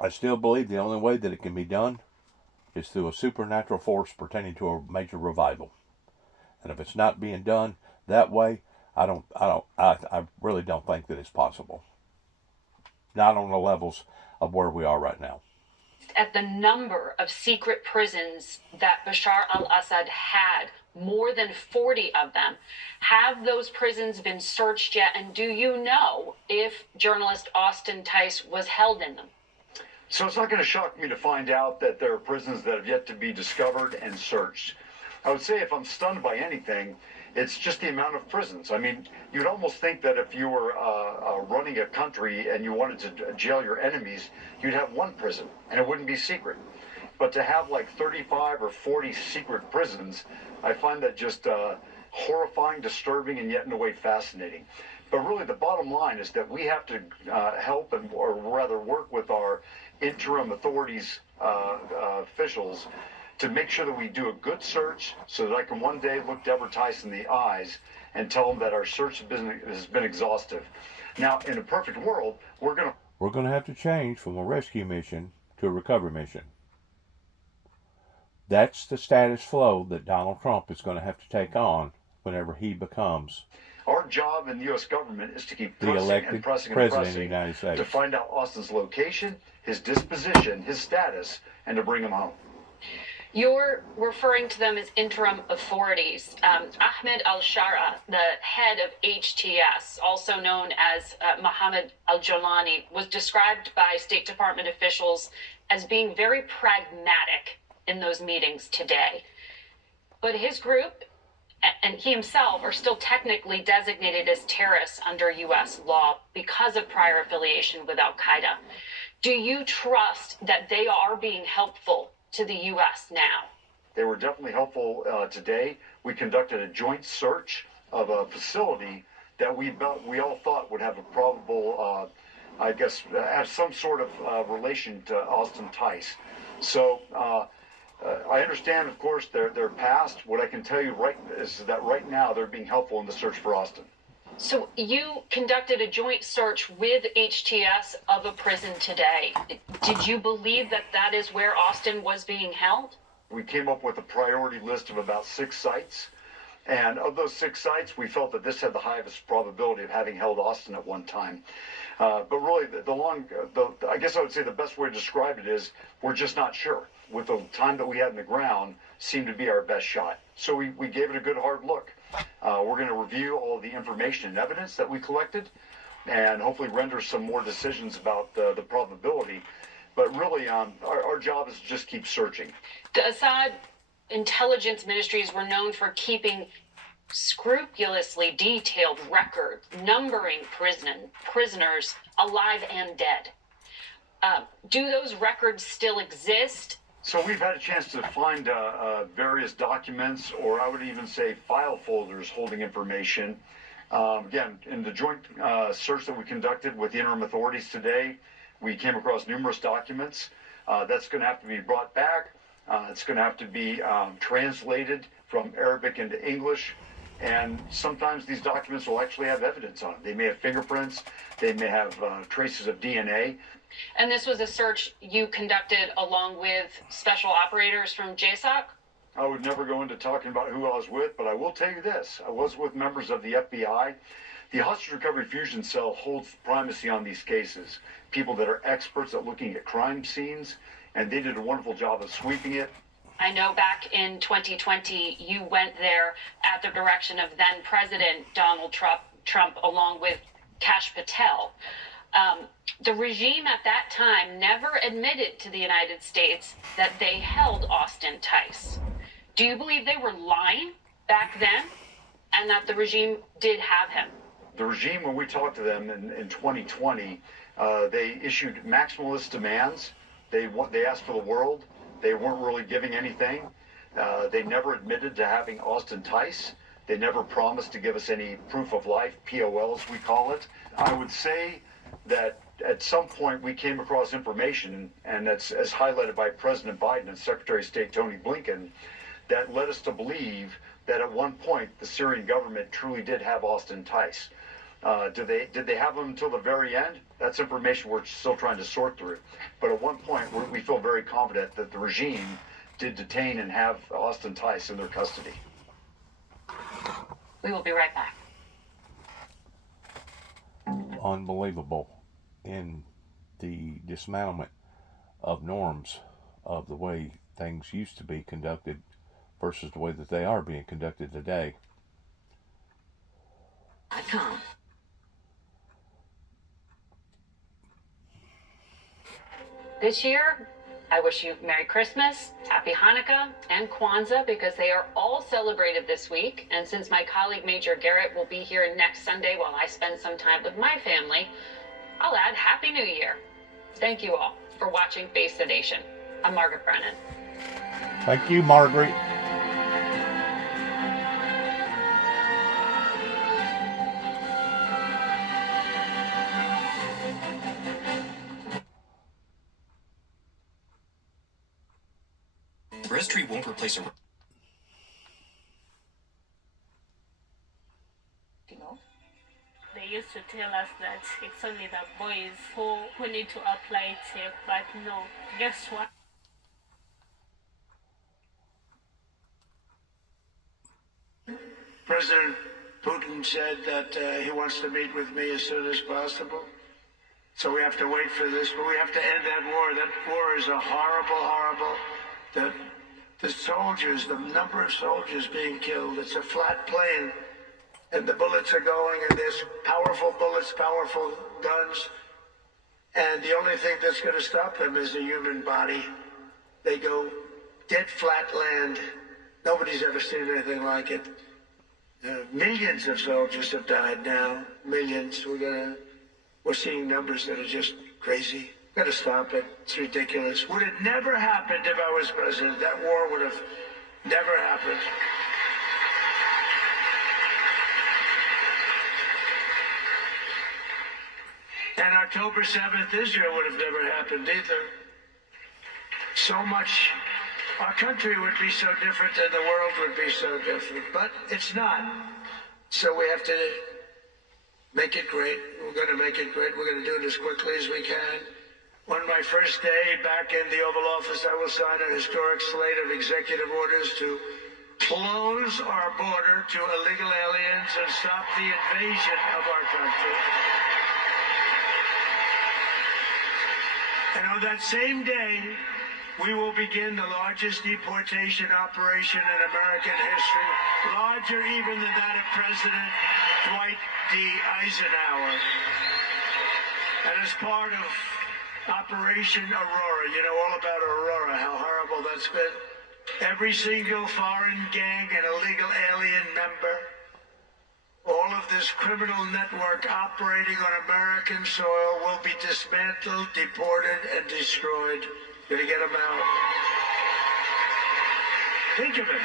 I still believe the only way that it can be done is through a supernatural force pertaining to a major revival. And if it's not being done that way, I really don't think that it's possible. Not on the levels of where we are right now. At the number of secret prisons that Bashar al-Assad had, more than 40 of them. Have those prisons been searched yet? And do you know if journalist Austin Tice was held in them? So it's not going to shock me to find out that there are prisons that have yet to be discovered and searched. I would say if I'm stunned by anything, It's just the amount of prisons. I mean, you'd almost think that if you were running a country and you wanted to jail your enemies, you'd have one prison and it wouldn't be secret. But to have like 35 or 40 secret prisons, I find that just horrifying, disturbing, and yet in a way fascinating. But really, the bottom line is that we have to help or rather work with our interim authorities, officials, to make sure that we do a good search so that I can one day look Deborah Tyson in the eyes and tell them that our search has been exhaustive. Now, in a perfect world, we're going to have to change from a rescue mission to a recovery mission. That's the status flow that Donald Trump is going to have to take on whenever he becomes our job in the U.S. government is to keep the pressing elected and pressing president and of the pressing United States to find out Austin's location, his disposition, his status, and to bring him home. You're referring to them as interim authorities. Ahmed al-Shara, the head of HTS, also known as Mohammed al-Jolani, was described by State Department officials as being very pragmatic in those meetings today. But his group and he himself are still technically designated as terrorists under U.S. law because of prior affiliation with al-Qaeda. Do you trust that they are being helpful to the U.S. now? They were definitely helpful today. We conducted a joint search of a facility that we all thought would have a probable, have some sort of relation to Austin Tice. So I understand, of course, their past. What I can tell you is that right now they're being helpful in the search for Austin. So you conducted a joint search with HTS of a prison today. Did you believe that that is where Austin was being held? We came up with a priority list of about 6 sites. And of those 6 sites, we felt that this had the highest probability of having held Austin at one time. But really, I guess I would say the best way to describe it is we're just not sure. With the time that we had in the ground, seemed to be our best shot. So we gave it a good hard look. We're going to review all the information and evidence that we collected and hopefully render some more decisions about the probability. But really, our job is to just keep searching. The Assad intelligence ministries were known for keeping scrupulously detailed records, numbering prisoners alive and dead. Do those records still exist? So we've had a chance to find various documents, or I would even say file folders holding information. Again, in the joint search that we conducted with the interim authorities today, we came across numerous documents. That's going to have to be brought back. It's going to have to be translated from Arabic into English. And sometimes these documents will actually have evidence on them. They may have fingerprints. They may have traces of DNA. And this was a search you conducted along with special operators from JSOC? I would never go into talking about who I was with, but I will tell you this. I was with members of the FBI. The Hostage Recovery Fusion Cell holds primacy on these cases. People that are experts at looking at crime scenes, and they did a wonderful job of sweeping it. I know back in 2020, you went there at the direction of then President Donald Trump along with Kash Patel. The regime at that time never admitted to the United States that they held Austin Tice. Do you believe they were lying back then and that the regime did have him? The regime, when we talked to them in 2020, they issued maximalist demands. They asked for the world. They weren't really giving anything. They never admitted to having Austin Tice. They never promised to give us any proof of life, POL as we call it. I would say that at some point we came across information, and that's as highlighted by President Biden and Secretary of State Tony Blinken, that led us to believe that at one point the Syrian government truly did have Austin Tice. Did they have him until the very end? That's information we're still trying to sort through. But at one point we feel very confident that the regime did detain and have Austin Tice in their custody. We will be right back. Unbelievable in the dismantlement of norms of the way things used to be conducted versus the way that they are being conducted today. This year, I wish you Merry Christmas, Happy Hanukkah, and Kwanzaa because they are all celebrated this week. And since my colleague Major Garrett will be here next Sunday while I spend some time with my family, I'll add Happy New Year. Thank you all for watching Face the Nation. I'm Margaret Brennan. Thank you, Margaret. Registry won't replace a... They used to tell us that it's only the boys who need to apply it, but no. Guess what? President Putin said that he wants to meet with me as soon as possible. So we have to wait for this, but we have to end that war. That war is a horrible. The soldiers, the number of soldiers being killed, it's a flat plane, and the bullets are going, and there's powerful bullets, powerful guns, and the only thing that's going to stop them is the human body. They go dead flat land. Nobody's ever seen anything like it. Millions of soldiers have died now. Millions. We're seeing numbers that are just crazy. Got to stop it. It's ridiculous. Would it never happened if I was president? That war would have never happened. And October 7th, Israel would have never happened either. So much. Our country would be so different and the world would be so different. But it's not. So we have to make it great. We're going to make it great. We're going to do it as quickly as we can. On my first day back in the Oval Office, I will sign a historic slate of executive orders to close our border to illegal aliens and stop the invasion of our country. And on that same day, we will begin the largest deportation operation in American history, larger even than that of President Dwight D. Eisenhower. And as part of Operation Aurora, you know all about Aurora, how horrible that's been. Every single foreign gang and illegal alien member, all of this criminal network operating on American soil will be dismantled, deported, and destroyed. Gonna get them out. Think of it.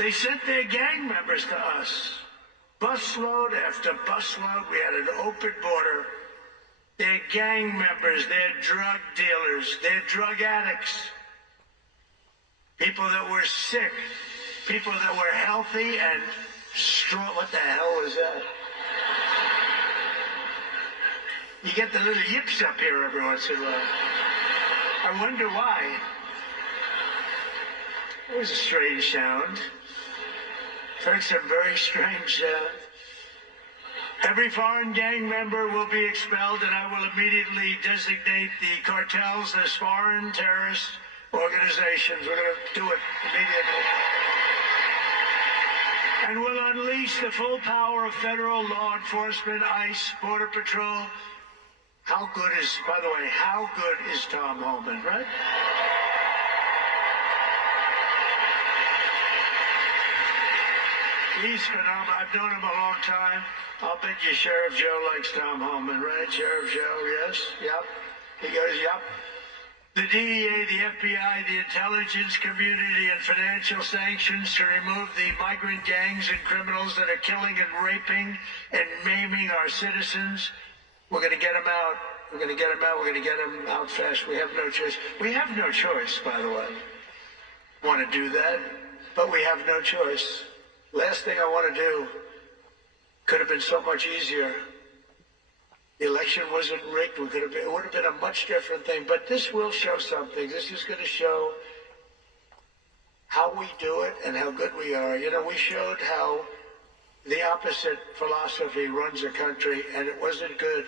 They sent their gang members to us. Busload after busload. We had an open border. They're gang members, they're drug dealers, they're drug addicts. People that were sick, people that were healthy and strong. What the hell was that? You get the little yips up here every once in a while. I wonder why. It was a strange sound. Heard some very strange sound. Every foreign gang member will be expelled, and I will immediately designate the cartels as foreign terrorist organizations. We're going to do it immediately. And we'll unleash the full power of federal law enforcement, ICE, Border Patrol. How good is, by the way, how good is Tom Homan, right? He's phenomenal. I've known him a long time. I'll bet you Sheriff Joe likes Tom Homan, right? Sheriff Joe, yes? Yep. He goes, yep. The DEA, the FBI, the intelligence community, and financial sanctions to remove the migrant gangs and criminals that are killing and raping and maiming our citizens. We're going to get them out. We're going to get them out. We're going to get them out fast. We have no choice. We have no choice, by the way. Want to do that, but we have no choice. Last thing I want to do could have been so much easier. The election wasn't rigged. It would have been a much different thing. But this will show something. This is going to show how we do it and how good we are. You know, we showed how the opposite philosophy runs a country, and it wasn't good.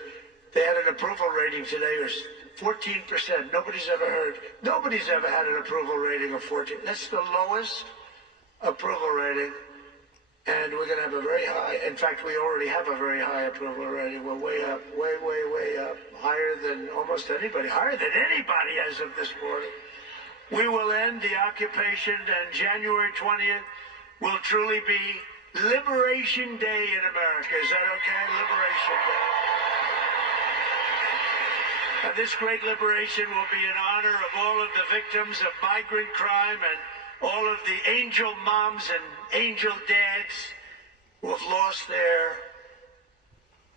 They had an approval rating today of 14%. Nobody's ever had an approval rating of 14. That's the lowest approval rating. And we're going to have a very high, in fact, we already have a very high approval rating. We're way up, way up, higher than almost anybody, higher than anybody as of this morning. We will end the occupation, and January 20th will truly be Liberation Day in America. Is that okay? Liberation Day. And this great liberation will be in honor of all of the victims of migrant crime and all of the angel moms and angel dads who have lost their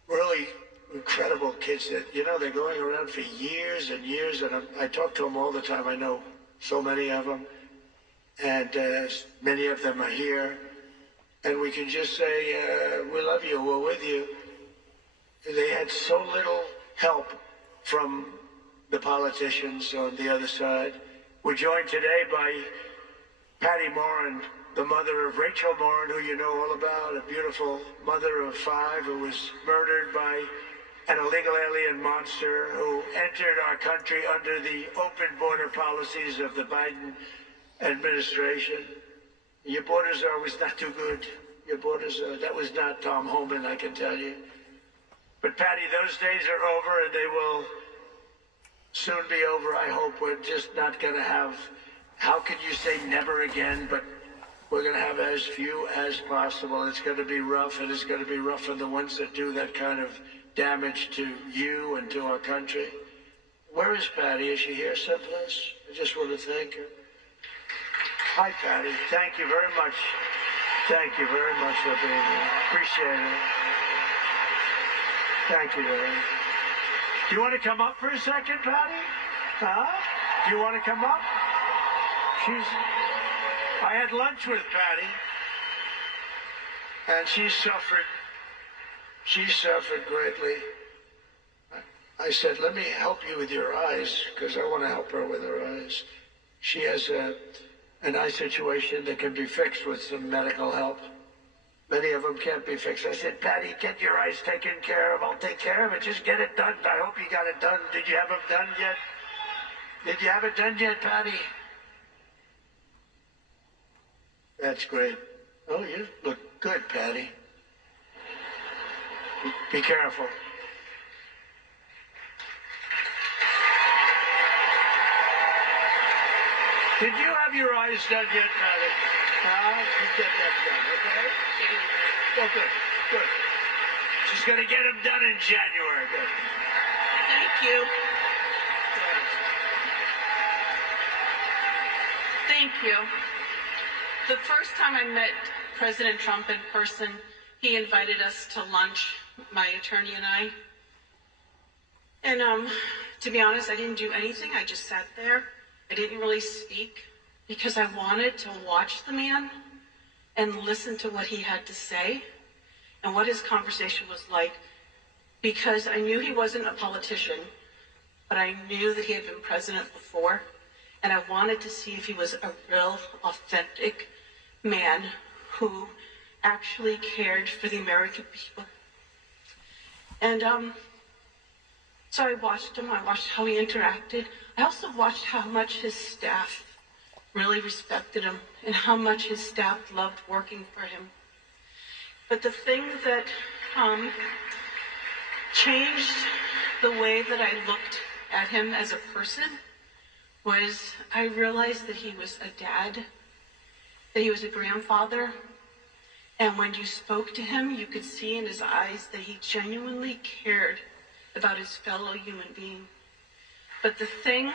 really incredible kids that, you know, they're going around for years and years, and I talk to them all the time. I know so many of them, and many of them are here, and we can just say, we love you, we're with you. They had so little help from the politicians on the other side. We're joined today by Patty Morin, the mother of Rachel Morin, who you know all about, a beautiful mother of 5 who was murdered by an illegal alien monster who entered our country under the open border policies of the Biden administration. Your borders are always not too good. Your borders, that was not Tom Homan, I can tell you. But Patty, those days are over, and they will soon be over. I hope we're just not going to have, how can you say never again, but we're going to have as few as possible. It's going to be rough, and it's going to be rough for the ones that do that kind of damage to you and to our country. Where is Patty? Is she here someplace? I just want to thank her. Hi, Patty. Thank you very much. Thank you very much for being here. Appreciate it. Thank you very much. Do you want to come up for a second, Patty? Huh? Do you want to come up? I had lunch with Patty, and she suffered greatly. I said, let me help you with your eyes, because I want to help her with her eyes. She has an eye situation that can be fixed with some medical help. Many of them can't be fixed. I said, Patty, get your eyes taken care of. I'll take care of it. Just get it done. I hope you got it done. Did you have it done yet? Did you have it done yet, Patty? That's great. Oh, you look good, Patty. Be careful. Did you have your eyes done yet, Patty? You get that done, okay? Oh, good, good. She's going to get them done in January. Good. Thank you. Thank you. The first time I met President Trump in person, he invited us to lunch, my attorney and I. And to be honest, I didn't do anything. I just sat there. I didn't really speak because I wanted to watch the man and listen to what he had to say and what his conversation was like, because I knew he wasn't a politician, but I knew that he had been president before, and I wanted to see if he was a real, authentic man who actually cared for the American people. And so I watched him. I watched how he interacted. I also watched how much his staff really respected him and how much his staff loved working for him. But the thing that changed the way that I looked at him as a person was I realized that he was a dad, that he was a grandfather, and when you spoke to him, you could see in his eyes that he genuinely cared about his fellow human being. But the thing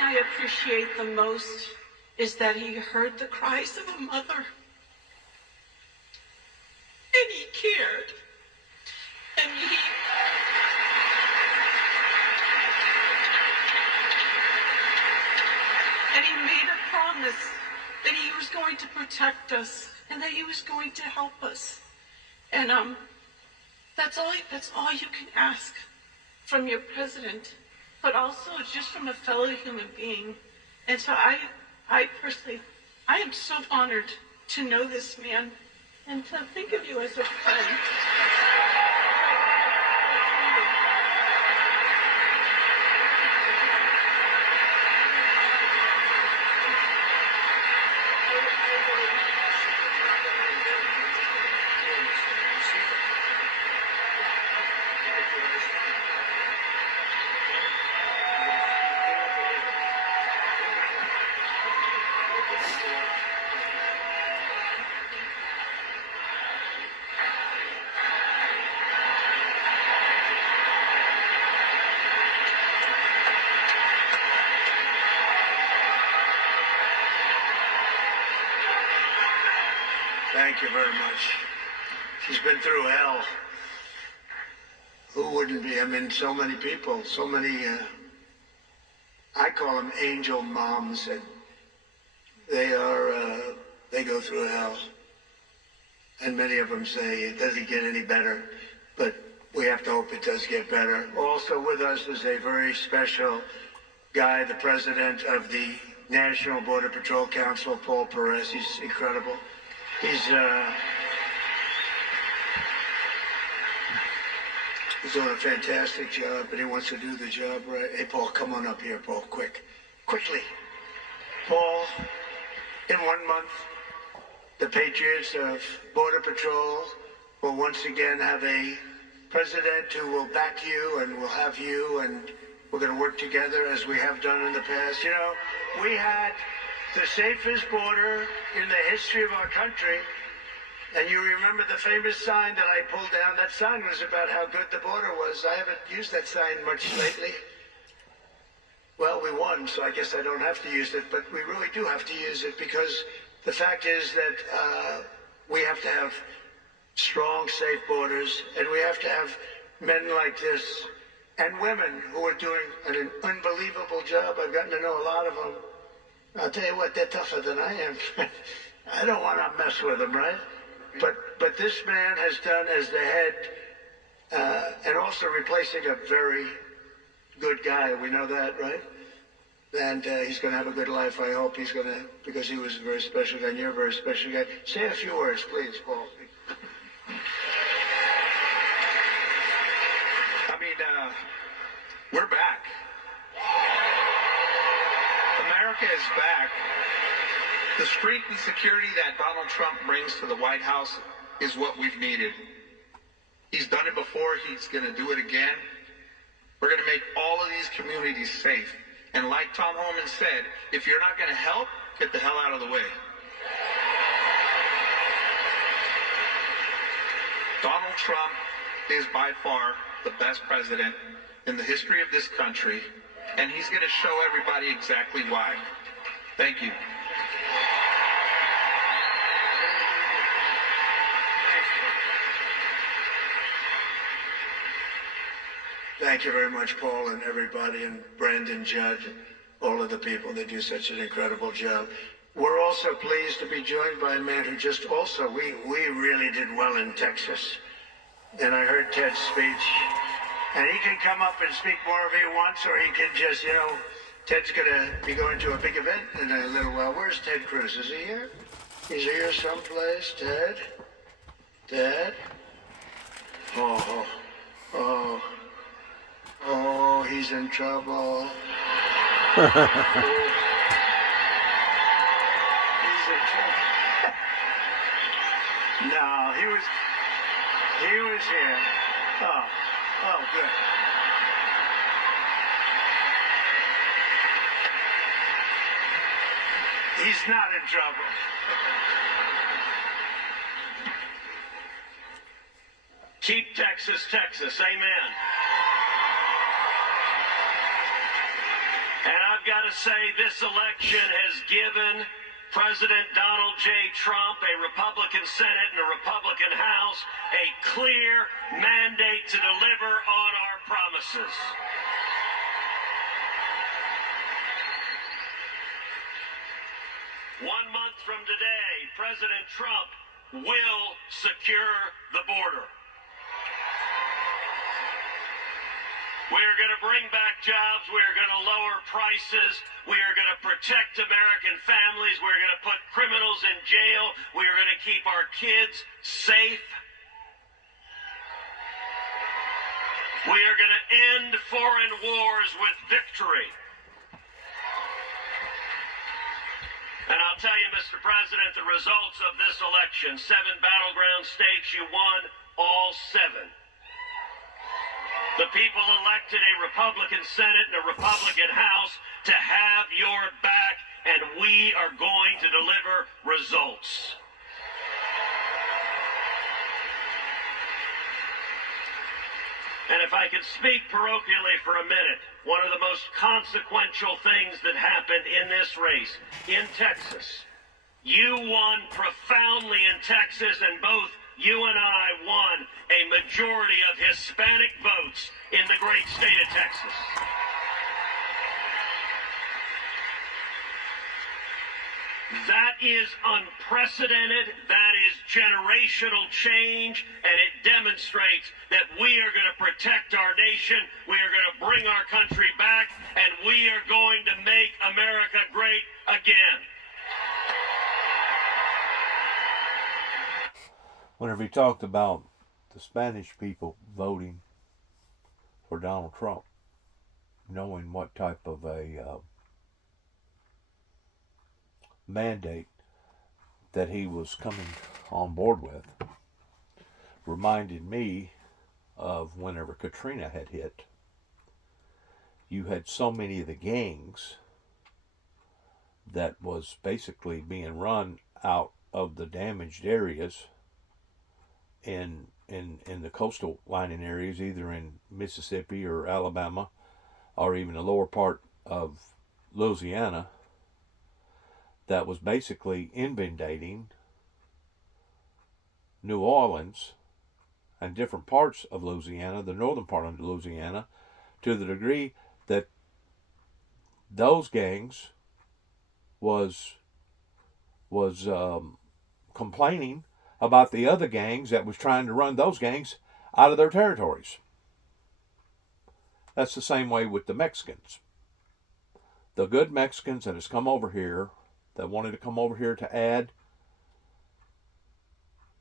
I appreciate the most is that he heard the cries of a mother, and he cared, and he made a promise that he was going to protect us and that he was going to help us. And that's all you can ask from your president, but also just from a fellow human being. And so I personally, I am so honored to know this man and to think of you as a friend. Thank you very much. She's been through hell. Who wouldn't be? I mean, so many people, so many, I call them angel moms, and they go through hell. And many of them say it doesn't get any better, but we have to hope it does get better. Also with us is a very special guy, the president of the National Border Patrol Council, Paul Perez. He's incredible. He's doing a fantastic job, but he wants to do the job right. Hey, Paul, come on up here, Paul, quickly. Paul, in 1 month, the Patriots of Border Patrol will once again have a president who will back you and will have you, and we're going to work together as we have done in the past. You know, we had the safest border in the history of our country. And you remember the famous sign that I pulled down? That sign was about how good the border was. I haven't used that sign much lately. Well, we won, so I guess I don't have to use it, but we really do have to use it because the fact is that we have to have strong, safe borders, and we have to have men like this and women who are doing an unbelievable job. I've gotten to know a lot of them. I'll tell you what, they're tougher than I am. I don't want to mess with them, right? But this man has done as the head, and also replacing a very good guy. We know that, right? And he's going to have a good life. I hope he's going to, because he was a very special guy, and you're a very special guy. Say a few words, please, Paul. I mean, we're back. America is back. The strength and security that Donald Trump brings to the White House is what we've needed. He's done it before. He's going to do it again. We're going to make all of these communities safe. And like Tom Homan said, if you're not going to help, get the hell out of the way. Donald Trump is by far the best president in the history of this country, and he's going to show everybody exactly why. Thank you. Thank you very much, Paul, and everybody, and Brandon, Judd, and all of the people. They do such an incredible job. We're also pleased to be joined by a man who just also, we really did well in Texas. And I heard Ted's speech. And he can come up and speak more if he wants, or he can just, you know, Ted's going to be going to a big event in a little while. Where's Ted Cruz? Is he here? He's here someplace. Ted? Ted? Oh, he's in trouble. He's in trouble. No, he was here. Oh, good. He's not in trouble. Keep Texas, Texas. Amen. And I've got to say, this election has given President Donald J. Trump, a Republican Senate and a Republican House, a clear mandate to deliver on our promises. One month from today, President Trump will secure the border. We are going to bring back jobs. We are going to lower prices. We are going to protect American families. We are going to put criminals in jail. We are going to keep our kids safe. We are going to end foreign wars with victory. And I'll tell you, Mr. President, the results of this election, 7 battleground states, you won all 7. The people elected a Republican Senate and a Republican House to have your back and we are going to deliver results. And if I could speak parochially for a minute, one of the most consequential things that happened in this race in Texas, you won profoundly in Texas, and both you and I won a majority of Hispanic votes in the great state of Texas. That is unprecedented. That is generational change, and it demonstrates that we are going to protect our nation, we are going to bring our country back, and we are going to make America great again. Whenever he talked about the Spanish people voting for Donald Trump, knowing what type of a mandate that he was coming on board with, reminded me of whenever Katrina had hit. You had so many of the gangs that was basically being run out of the damaged areas in the coastal lining areas, either in Mississippi or Alabama, or even the lower part of Louisiana, that was basically inundating New Orleans and different parts of Louisiana, the northern part of Louisiana, to the degree that those gangs was complaining about the other gangs that was trying to run those gangs out of their territories. That's the same way with the Mexicans. The good Mexicans that has come over here, that wanted to come over here to add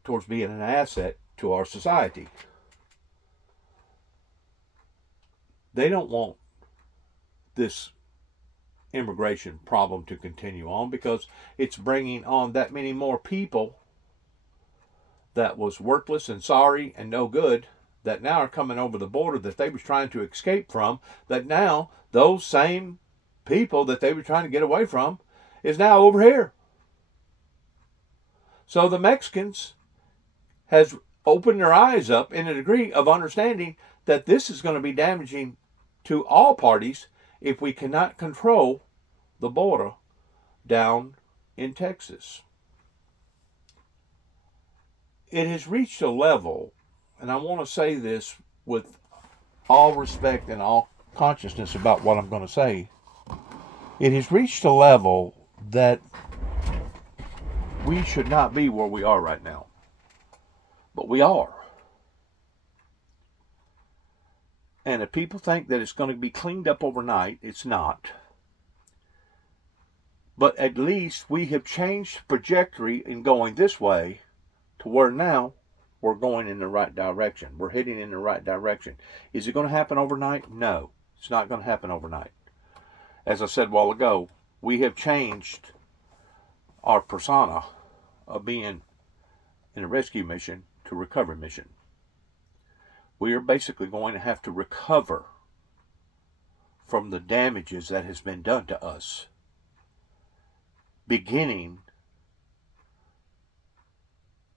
towards being an asset to our society. They don't want this immigration problem to continue on because it's bringing on that many more people that was worthless and sorry and no good, that now are coming over the border that they was trying to escape from, that now those same people that they were trying to get away from is now over here. So the Mexicans has opened their eyes up in a degree of understanding that this is going to be damaging to all parties if we cannot control the border down in Texas. It has reached a level, and I want to say this with all respect and all consciousness about what I'm going to say. It has reached a level that we should not be where we are right now. But we are. And if people think that it's going to be cleaned up overnight, it's not. But at least we have changed the trajectory in going this way to where now we're going in the right direction. We're heading in the right direction. Is it going to happen overnight? No, it's not going to happen overnight. As I said a while ago, we have changed our persona of being in a rescue mission to recovery mission. We are basically going to have to recover from the damages that has been done to us, beginning,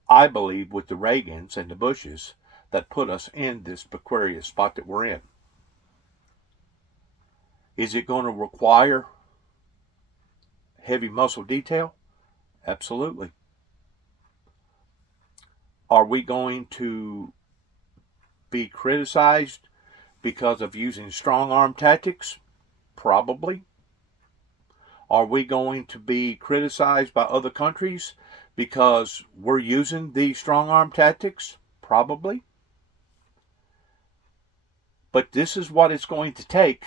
I believe, with the Reagans and the Bushes that put us in this precarious spot that we're in. Is it going to require heavy muscle detail? Absolutely. Are we going to be criticized because of using strong arm tactics? Probably. Are we going to be criticized by other countries because we're using these strong arm tactics? Probably. But this is what it's going to take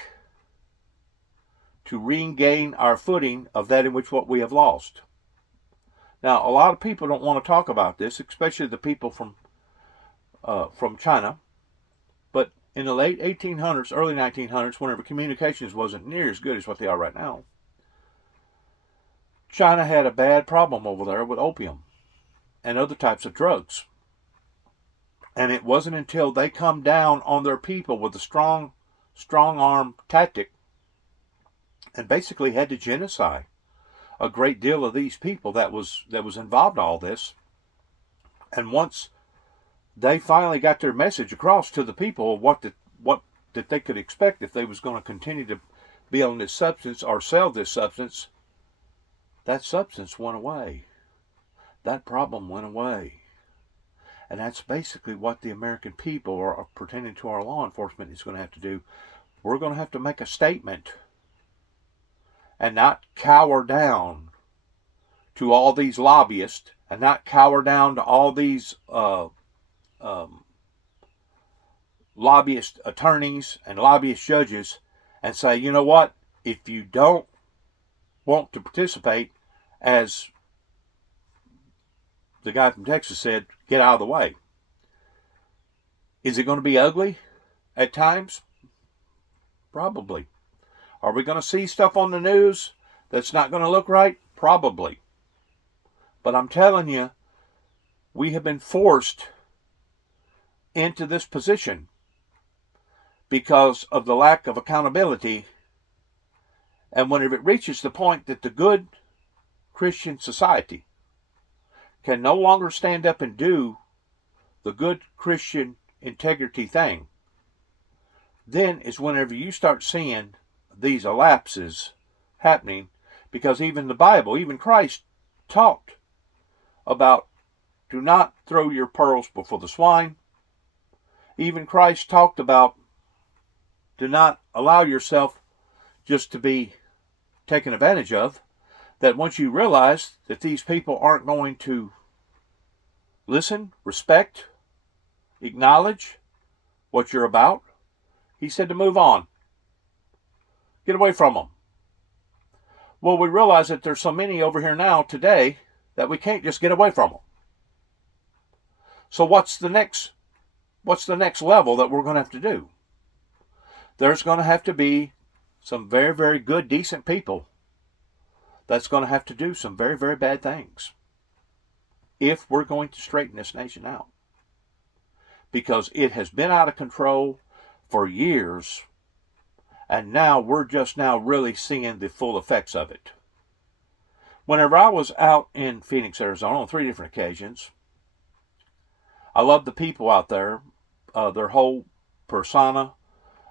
to regain our footing of that in which what we have lost. Now, a lot of people don't want to talk about this, especially the people from China. But in the late 1800s, early 1900s, whenever communications wasn't near as good as what they are right now, China had a bad problem over there with opium and other types of drugs. And it wasn't until they come down on their people with a strong arm tactic and basically had to genocide a great deal of these people that was involved in all this. And once they finally got their message across to the people, what that they could expect if they was going to continue to be on this substance or sell this substance, that substance went away. That problem went away. And that's basically what the American people are pretending to our law enforcement is going to have to do. We're going to have to make a statement and not cower down to all these lobbyists and not cower down to all these lobbyist attorneys and lobbyist judges and say, you know what, if you don't want to participate, as the guy from Texas said, get out of the way. Is it going to be ugly at times? Probably. Are we going to see stuff on the news that's not going to look right? Probably. But I'm telling you, we have been forced into this position because of the lack of accountability. And whenever it reaches the point that the good Christian society can no longer stand up and do the good Christian integrity thing, then is whenever you start seeing these elapses happening, because even the Bible, even Christ talked about do not throw your pearls before the swine. Even Christ talked about do not allow yourself just to be taken advantage of, that once you realize that these people aren't going to listen, respect, acknowledge what you're about, he said to move on. Get away from them. Well, we realize that there's so many over here now today that we can't just get away from them. So what's the next level that we're going to have to do? There's going to have to be some very, very good, decent people that's going to have to do some very, very bad things if we're going to straighten this nation out. Because it has been out of control for years, and now we're just now really seeing the full effects of it. Whenever I was out in Phoenix, Arizona on 3 different occasions, I loved the people out there, their whole persona.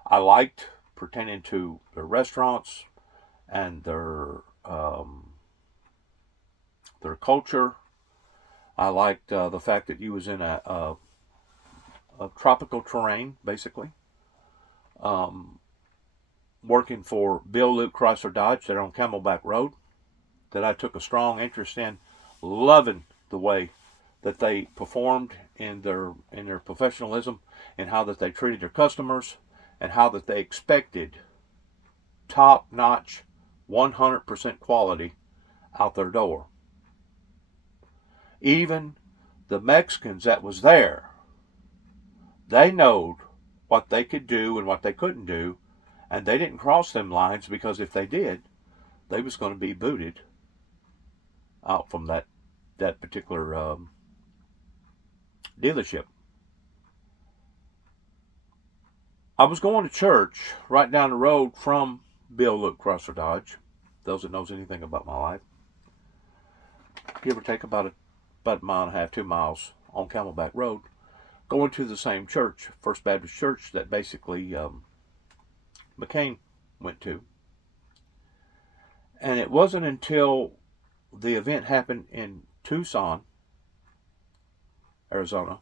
I liked pertaining to their restaurants and their culture. I liked the fact that you was in a tropical terrain, basically. Working for Bill Luke Chrysler Dodge there on Camelback Road, that I took a strong interest in, loving the way that they performed in their professionalism and how that they treated their customers and how that they expected top-notch 100% quality out their door. Even the Mexicans that was there, they knowed what they could do and what they couldn't do, and they didn't cross them lines, because if they did, they was going to be booted out from that particular dealership. I was going to church right down the road from Bill Luke Chrysler Dodge. Those that knows anything about my life, give or take about a mile and a half, 2 miles on Camelback Road, going to the same church, First Baptist Church, that basically McCain went to. And it wasn't until the event happened in Tucson, Arizona,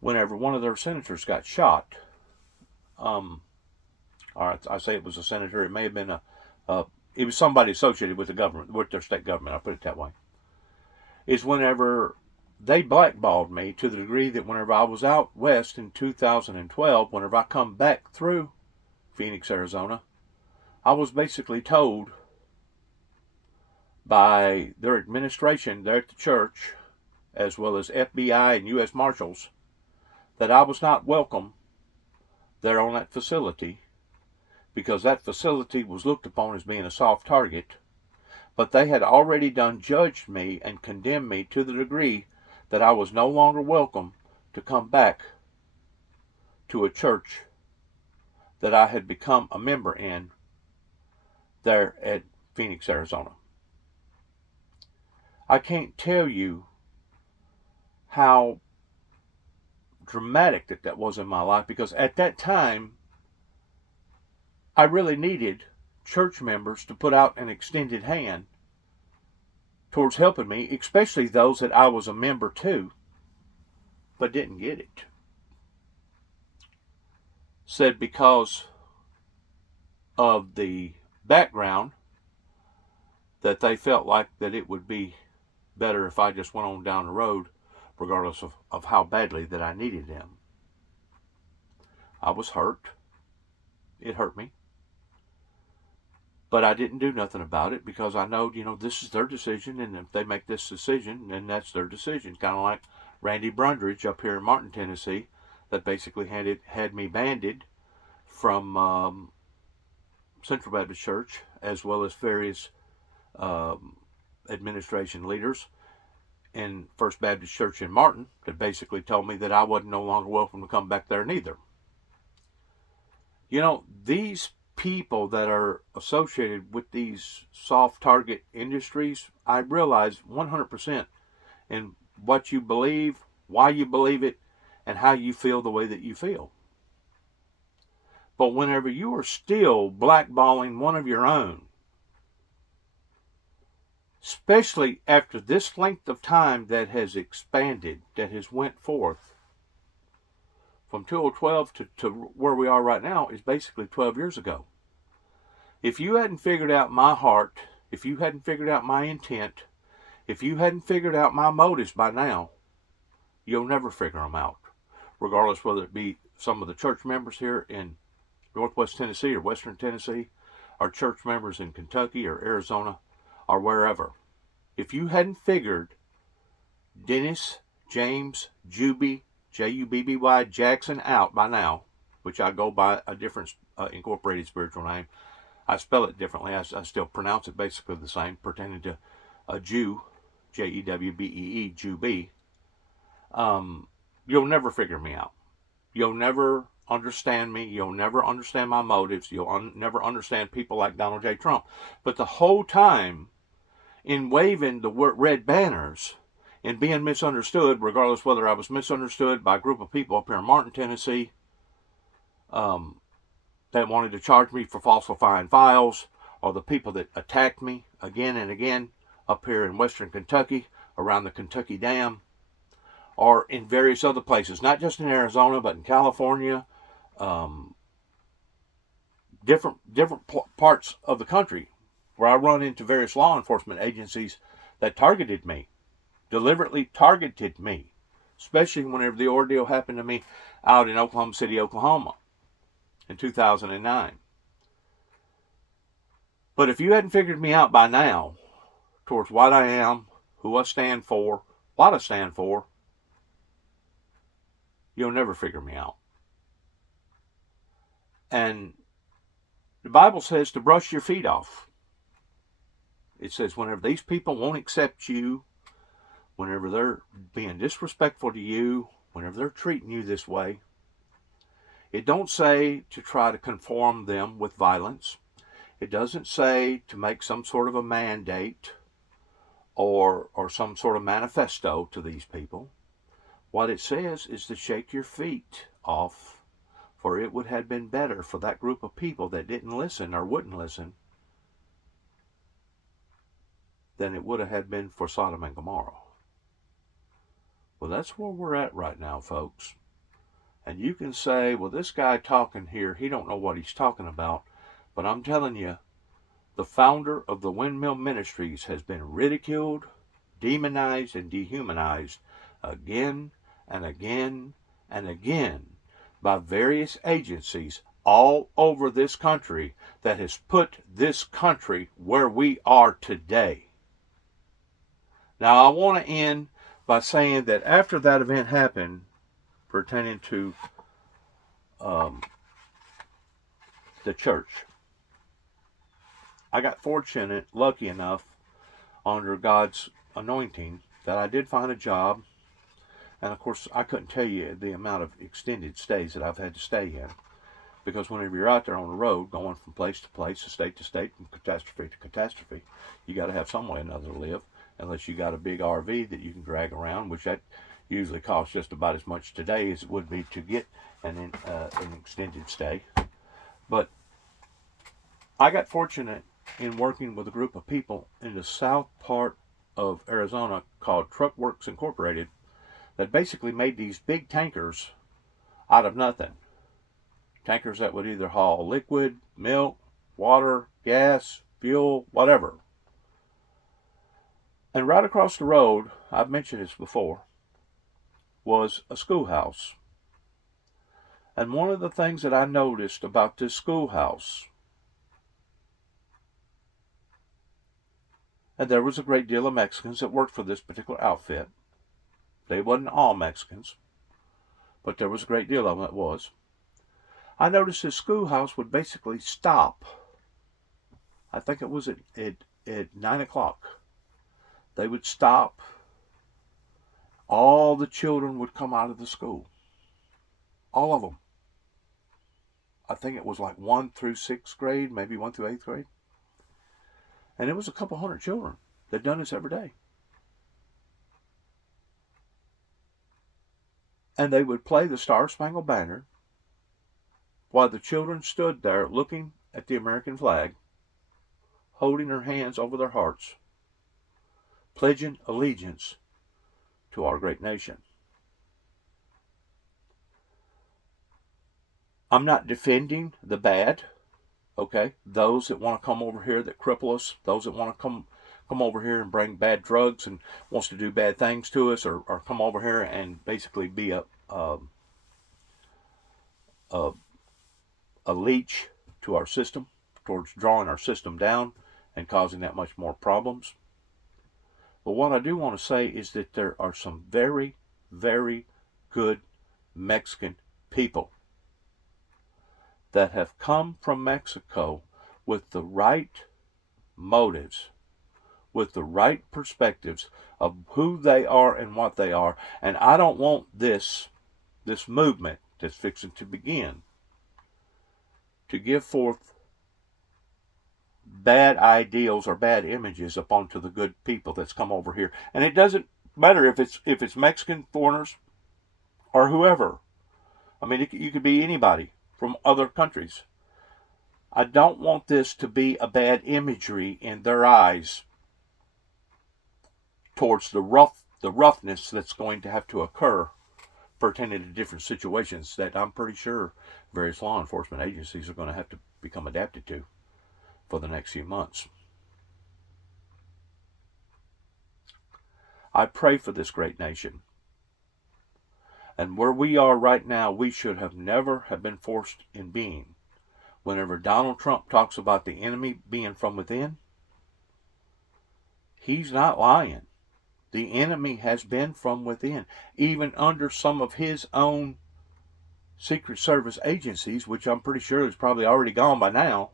whenever one of their senators got shot. I say it was a senator. It may have been it was somebody associated with the government, with their state government. I'll put it that way. Is whenever they blackballed me, to the degree that whenever I was out west in 2012, whenever I come back through Phoenix, Arizona, I was basically told by their administration there at the church, as well as FBI and U.S. Marshals, that I was not welcome there on that facility, because that facility was looked upon as being a soft target. But they had already judged me and condemned me to the degree that I was no longer welcome to come back to a church that I had become a member in there at Phoenix, Arizona. I can't tell you how dramatic that was in my life, because at that time I really needed church members to put out an extended hand towards helping me, especially those that I was a member to but didn't get it. Said because of the background that they felt like that it would be better if I just went on down the road, regardless of how badly that I needed them. I was hurt. It hurt me. But I didn't do nothing about it, because I know, this is their decision, and if they make this decision, then that's their decision. Kind of like Randy Brundridge up here in Martin, Tennessee, that basically had me banded from Central Baptist Church, as well as various administration leaders in First Baptist Church in Martin, that basically told me that I wasn't no longer welcome to come back there neither. These people that are associated with these soft target industries, I realize 100% in what you believe, why you believe it, and how you feel the way that you feel. But whenever you are still blackballing one of your own, especially after this length of time that has expanded, that has went forth from 2012 to where we are right now, is basically 12 years ago. If you hadn't figured out my heart, if you hadn't figured out my intent, if you hadn't figured out my motives by now, you'll never figure them out, regardless whether it be some of the church members here in Northwest Tennessee or Western Tennessee, or church members in Kentucky or Arizona or wherever. If you hadn't figured Dennis James Juby, Jubby Jackson out by now, which I go by a different incorporated spiritual name, I spell it differently. I still pronounce it basically the same, pertaining to a Jew, Jewbee, Juby. You'll never figure me out. You'll never understand me. You'll never understand my motives. You'll never understand people like Donald J. Trump. But the whole time, in waving the red banners and being misunderstood, regardless whether I was misunderstood by a group of people up here in Martin, Tennessee, that wanted to charge me for falsifying files, or the people that attacked me again and again up here in Western Kentucky, around the Kentucky Dam, or in various other places, not just in Arizona, but in California, different parts of the country, where I run into various law enforcement agencies that targeted me, deliberately targeted me, especially whenever the ordeal happened to me out in Oklahoma City, Oklahoma in 2009. But if you hadn't figured me out by now towards what I am, who I stand for, what I stand for, you'll never figure me out. And the Bible says to brush your feet off. It says whenever these people won't accept you, whenever they're being disrespectful to you, whenever they're treating you this way, it don't say to try to conform them with violence. It doesn't say to make some sort of a mandate or some sort of manifesto to these people. What it says is to shake your feet off, for it would have been better for that group of people that didn't listen or wouldn't listen than it would have been for Sodom and Gomorrah. Well, that's where we're at right now, folks. And you can say, well, this guy talking here, he don't know what he's talking about. But I'm telling you, the founder of the Windmill Ministries has been ridiculed, demonized, and dehumanized again and again and again by various agencies all over this country that has put this country where we are today. Now, I want to end by saying that after that event happened, pertaining to the church, I got fortunate, lucky enough, under God's anointing, that I did find a job. And of course, I couldn't tell you the amount of extended stays that I've had to stay in. Because whenever you're out there on the road, going from place to place, state to state, from catastrophe to catastrophe, you got to have some way or another to live. Unless you got a big RV that you can drag around, which that usually costs just about as much today as it would be to get an extended stay. But I got fortunate in working with a group of people in the south part of Arizona called Truck Works Incorporated that basically made these big tankers out of nothing. Tankers that would either haul liquid, milk, water, gas, fuel, whatever. And right across the road, I've mentioned this before, was a schoolhouse. And one of the things that I noticed about this schoolhouse, and there was a great deal of Mexicans that worked for this particular outfit. They wasn't all Mexicans, but there was a great deal of them that was. I noticed this schoolhouse would basically stop. I think it was at 9 o'clock. They would stop. All the children would come out of the school. All of them. I think it was like 1 through 6th grade, maybe 1 through 8th grade. And it was a couple hundred children that done this every day. And they would play the Star Spangled Banner while the children stood there looking at the American flag, holding their hands over their hearts, pledging allegiance to our great nation. I'm not defending the bad, okay? Those that want to come over here that cripple us, those that want to come over here and bring bad drugs and wants to do bad things to us, or come over here and basically be a leech to our system, towards drawing our system down and causing that much more problems. But what I do want to say is that there are some very, very good Mexican people that have come from Mexico with the right motives, with the right perspectives of who they are and what they are. And I don't want this movement that's fixing to begin to give forth bad ideals or bad images up onto the good people that's come over here. And it doesn't matter if it's Mexican foreigners or whoever. I mean, you could be anybody from other countries. I don't want this to be a bad imagery in their eyes towards the roughness that's going to have to occur pertaining to different situations that I'm pretty sure various law enforcement agencies are going to have to become adapted to for the next few months. I pray for this great nation. And where we are right now, we should have never have been forced in being. Whenever Donald Trump talks about the enemy being from within, he's not lying. The enemy has been from within, even under some of his own Secret Service agencies, which I'm pretty sure is probably already gone by now.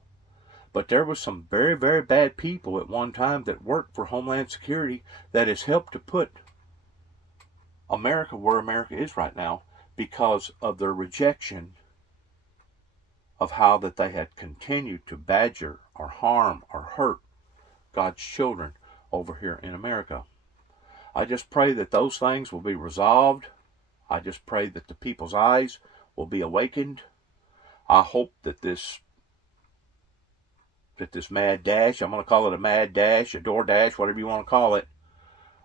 But there was some very, very bad people at one time that worked for Homeland Security that has helped to put America where America is right now because of their rejection of how that they had continued to badger or harm or hurt God's children over here in America. I just pray that those things will be resolved. I just pray that the people's eyes will be awakened. I hope that this mad dash, I'm going to call it a mad dash, a door dash, whatever you want to call it,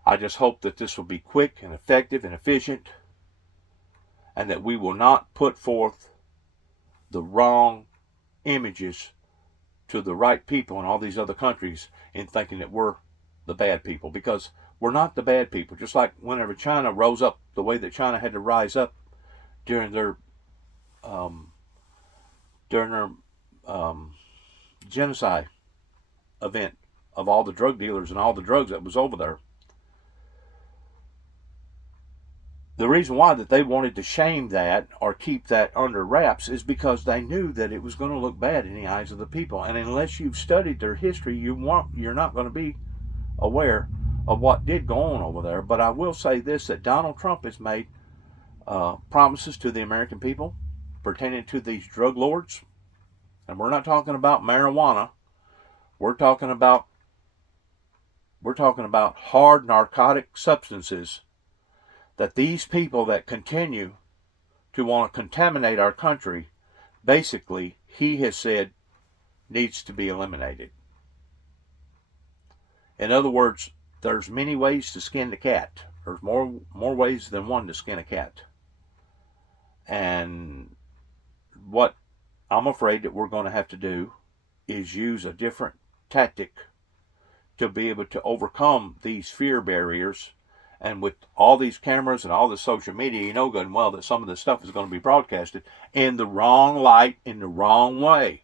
I just hope that this will be quick and effective and efficient, and that we will not put forth the wrong images to the right people in all these other countries in thinking that we're the bad people, because we're not the bad people. Just like whenever China rose up the way that China had to rise up during their genocide event of all the drug dealers and all the drugs that was over there. The reason why that they wanted to shame that or keep that under wraps is because they knew that it was going to look bad in the eyes of the people. And unless you've studied their history, you're not going to be aware of what did go on over there. But I will say this, that Donald Trump has made promises to the American people pertaining to these drug lords, and we're not talking about marijuana, we're talking about hard narcotic substances, that these people that continue to want to contaminate our country, basically, he has said, needs to be eliminated. In other words, there's many ways to skin the cat. There's more ways than one to skin a cat. And what I'm afraid that we're going to have to do is use a different tactic to be able to overcome these fear barriers. And with all these cameras and all the social media, you know good and well that some of this stuff is going to be broadcasted in the wrong light, in the wrong way.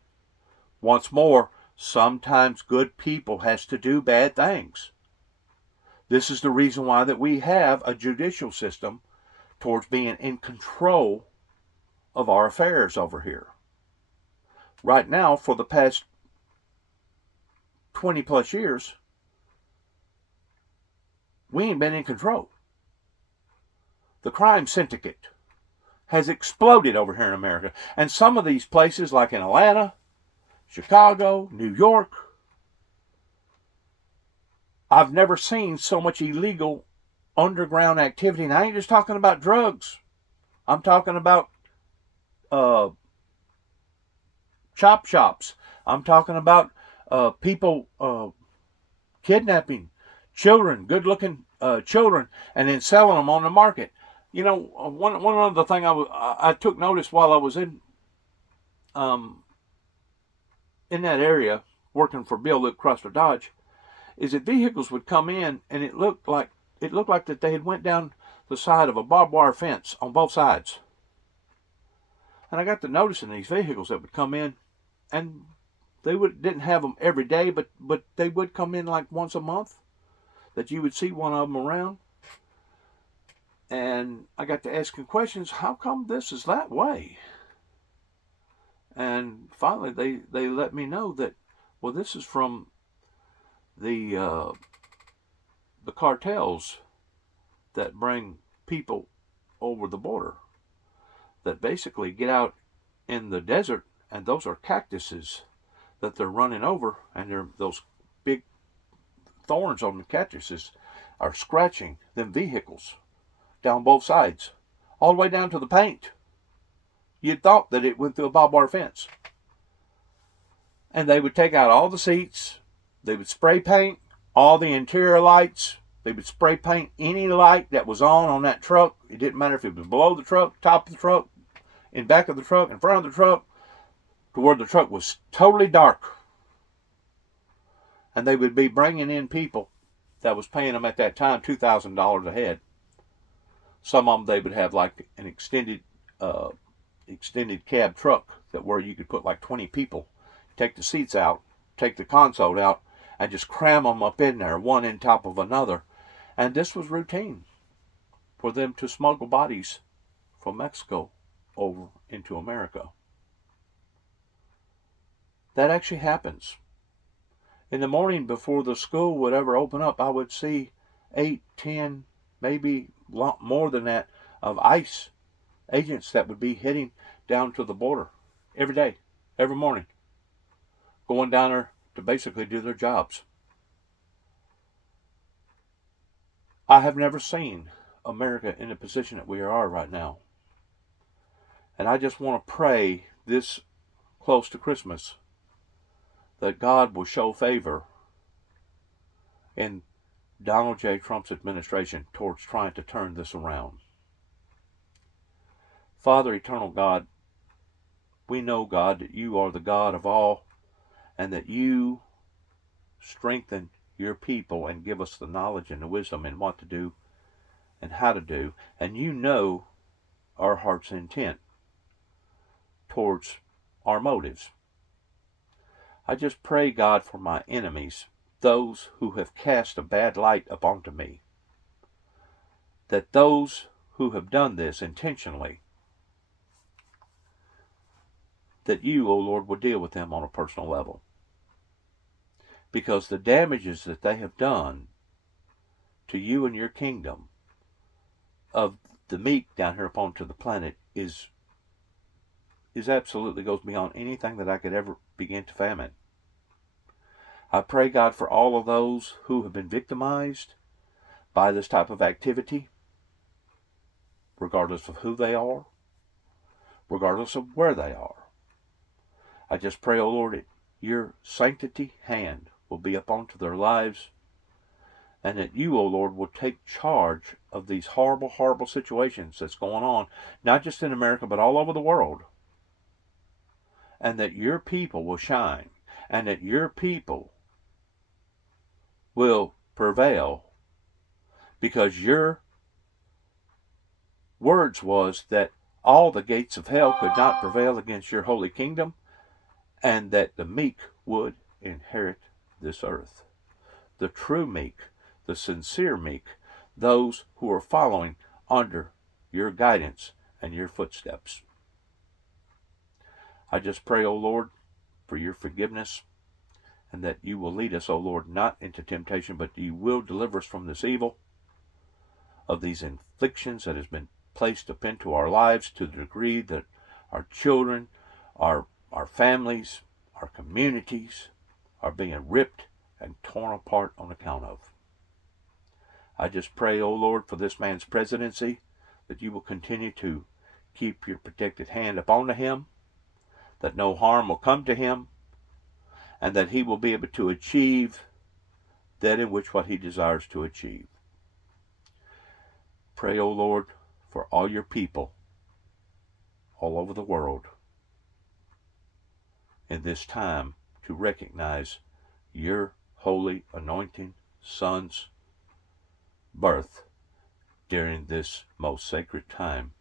Once more, sometimes good people has to do bad things. This is the reason why that we have a judicial system towards being in control of our affairs over here. Right now, for the past 20 plus years, we ain't been in control. The crime syndicate has exploded over here in America. And some of these places, like in Atlanta, Chicago, New York, I've never seen so much illegal underground activity. And I ain't just talking about drugs. I'm talking about chop shops. I'm talking about people kidnapping children, good-looking children, and then selling them on the market. You know, one other thing I took notice while I was in that area working for Bill Luke Chrysler Dodge, is that vehicles would come in and it looked like that they had went down the side of a barbed wire fence on both sides. And I got to noticing these vehicles that would come in, and they didn't have them every day, but they would come in like once a month, that you would see one of them around. And I got to asking questions, how come this is that way? And finally they let me know that, well, this is from the cartels that bring people over the border, that basically get out in the desert, and those are cactuses that they're running over, and those big thorns on the cactuses are scratching them vehicles down both sides, all the way down to the paint. You'd thought that it went through a barbed wire fence. And they would take out all the seats, they would spray paint all the interior lights, they would spray paint any light that was on that truck. It didn't matter if it was below the truck, top of the truck, in back of the truck, in front of the truck, to where the truck was totally dark. And they would be bringing in people that was paying them at that time $2,000 a head. Some of them, they would have like an extended cab truck that where you could put like 20 people, take the seats out, take the console out, and just cram them up in there, one in top of another. And this was routine for them to smuggle bodies from Mexico over into America. That actually happens. In the morning before the school would ever open up, I would see 8, 10, maybe a lot more than that, of ICE agents that would be heading down to the border every day, every morning, going down there to basically do their jobs. I have never seen America in the position that we are right now. And I just want to pray this close to Christmas that God will show favor in Donald J. Trump's administration towards trying to turn this around. Father, eternal God, we know, God, that you are the God of all, and that you strengthen your people and give us the knowledge and the wisdom in what to do and how to do. And you know our heart's intent towards our motives. I just pray, God, for my enemies, those who have cast a bad light upon me, that those who have done this intentionally, that you, O Lord, will deal with them on a personal level. Because the damages that they have done to you and your kingdom of the meek down here upon to the planet is is absolutely goes beyond anything that I could ever begin to fathom. I pray, God, for all of those who have been victimized by this type of activity, regardless of who they are, regardless of where they are. I just pray, oh Lord, that your sanctity hand will be upon to their lives, and that you, oh Lord, will take charge of these horrible, horrible situations that's going on, not just in America, but all over the world. And that your people will shine, and that your people will prevail, because your words was that all the gates of hell could not prevail against your holy kingdom, and that the meek would inherit this earth. The true meek, the sincere meek, those who are following under your guidance and your footsteps. I just pray, O Lord, for your forgiveness, and that you will lead us, O Lord, not into temptation, but you will deliver us from this evil, of these inflictions that has been placed up into our lives, to the degree that our children, our families, our communities are being ripped and torn apart on account of. I just pray, O Lord, for this man's presidency, that you will continue to keep your protected hand upon him, that no harm will come to him, and that he will be able to achieve that in which what he desires to achieve. Pray, O Lord, for all your people all over the world in this time to recognize your holy anointing Son's birth during this most sacred time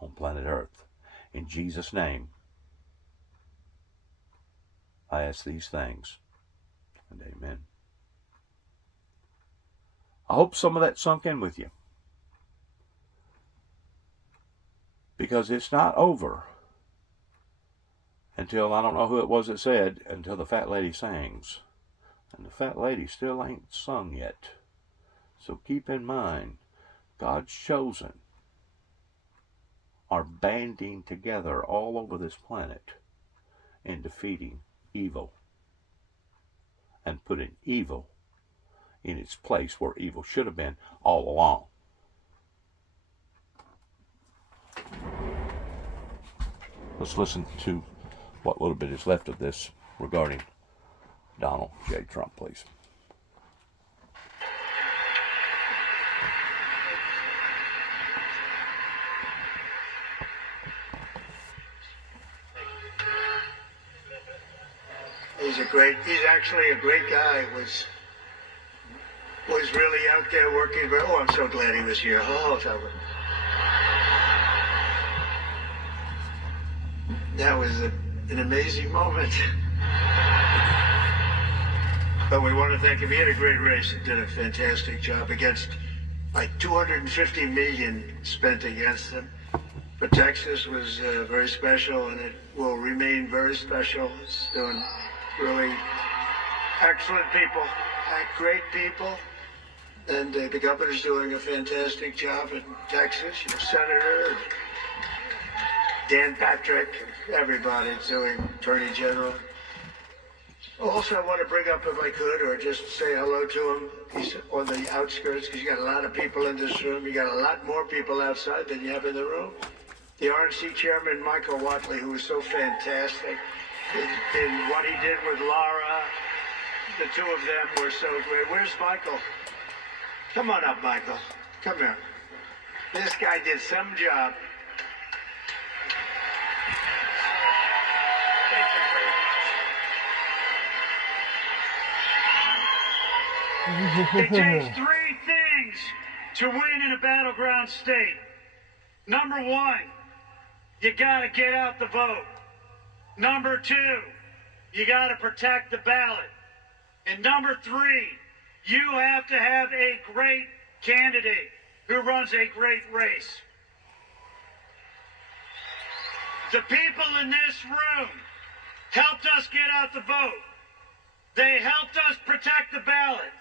on planet Earth. In Jesus' name, I ask these things, and amen. I hope some of that sunk in with you, because it's not over until, I don't know who it was that said, until the fat lady sings. And the fat lady still ain't sung yet. So keep in mind, God's chosen are banding together all over this planet in defeating evil and putting evil in its place where evil should have been all along. Let's listen to what little bit is left of this regarding Donald J. Trump, please. He's actually a great guy. Was really out there working. Oh, I'm so glad he was here. Oh, that was an amazing moment. But we want to thank him. He had a great race and did a fantastic job against like 250 million spent against him. But Texas was very special, and it will remain very special. It's doing really excellent people, great people. And the governor's doing a fantastic job in Texas. Your senator, Dan Patrick, everybody's doing, Attorney General. Also, I want to bring up, if I could, or just say hello to him. He's on the outskirts, because you got a lot of people in this room. You got a lot more people outside than you have in the room. The RNC chairman, Michael Watley, who was so fantastic in what he did with Laura. The two of them were so great. Where's Michael? Come on up, Michael. Come here. This guy did some job. It takes three things to win in a battleground state. Number one, you gotta get out the vote. Number two, you gotta protect the ballot. And number three, you have to have a great candidate who runs a great race. The people in this room helped us get out the vote. They helped us protect the ballot.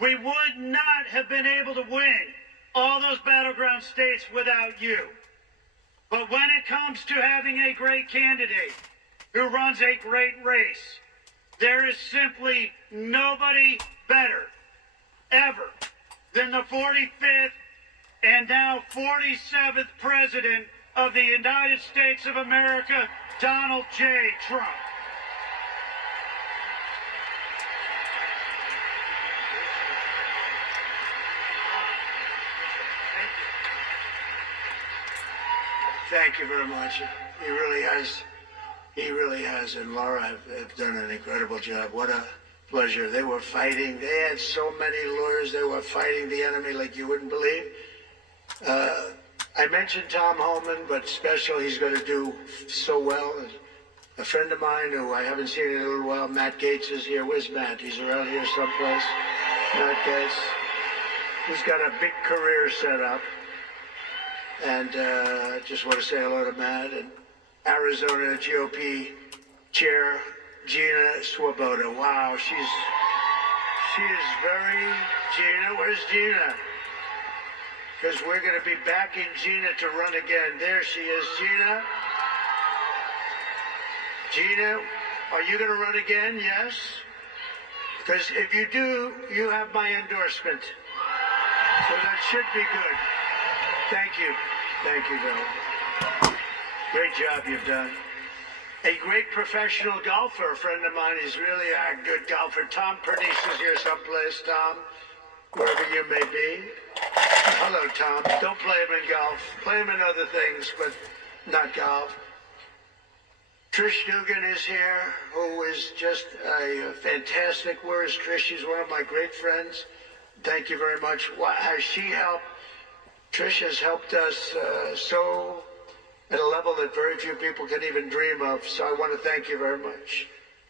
We would not have been able to win all those battleground states without you. But when it comes to having a great candidate who runs a great race, there is simply nobody better ever than the 45th and now 47th President of the United States of America, Donald J. Trump. Thank you very much. He really has. He really has. And Laura have done an incredible job. What a pleasure. They were fighting. They had so many lawyers. They were fighting the enemy like you wouldn't believe. I mentioned Tom Homan, but special, he's going to do so well. A friend of mine who I haven't seen in a little while, Matt Gaetz, is here. Where's Matt? He's around here someplace. Matt Gaetz. He's got a big career set up. And I just want to say hello to Matt. And Arizona GOP Chair Gina Swoboda. Wow, she is very... Gina, where's Gina? Because we're going to be backing Gina to run again. There she is, Gina. Gina, are you going to run again? Yes? Because if you do, you have my endorsement. So that should be good. Thank you. Thank you, Bill. Great job you've done. A great professional golfer, a friend of mine. He's really a good golfer. Tom Pernice is here someplace. Tom, wherever you may be. Hello, Tom. Don't play him in golf. Play him in other things, but not golf. Trish Dugan is here, who is just a fantastic. Where is Trish? She's one of my great friends. Thank you very much. Has she helped? Trish has helped us so at a level that very few people can even dream of. So I want to thank you very much.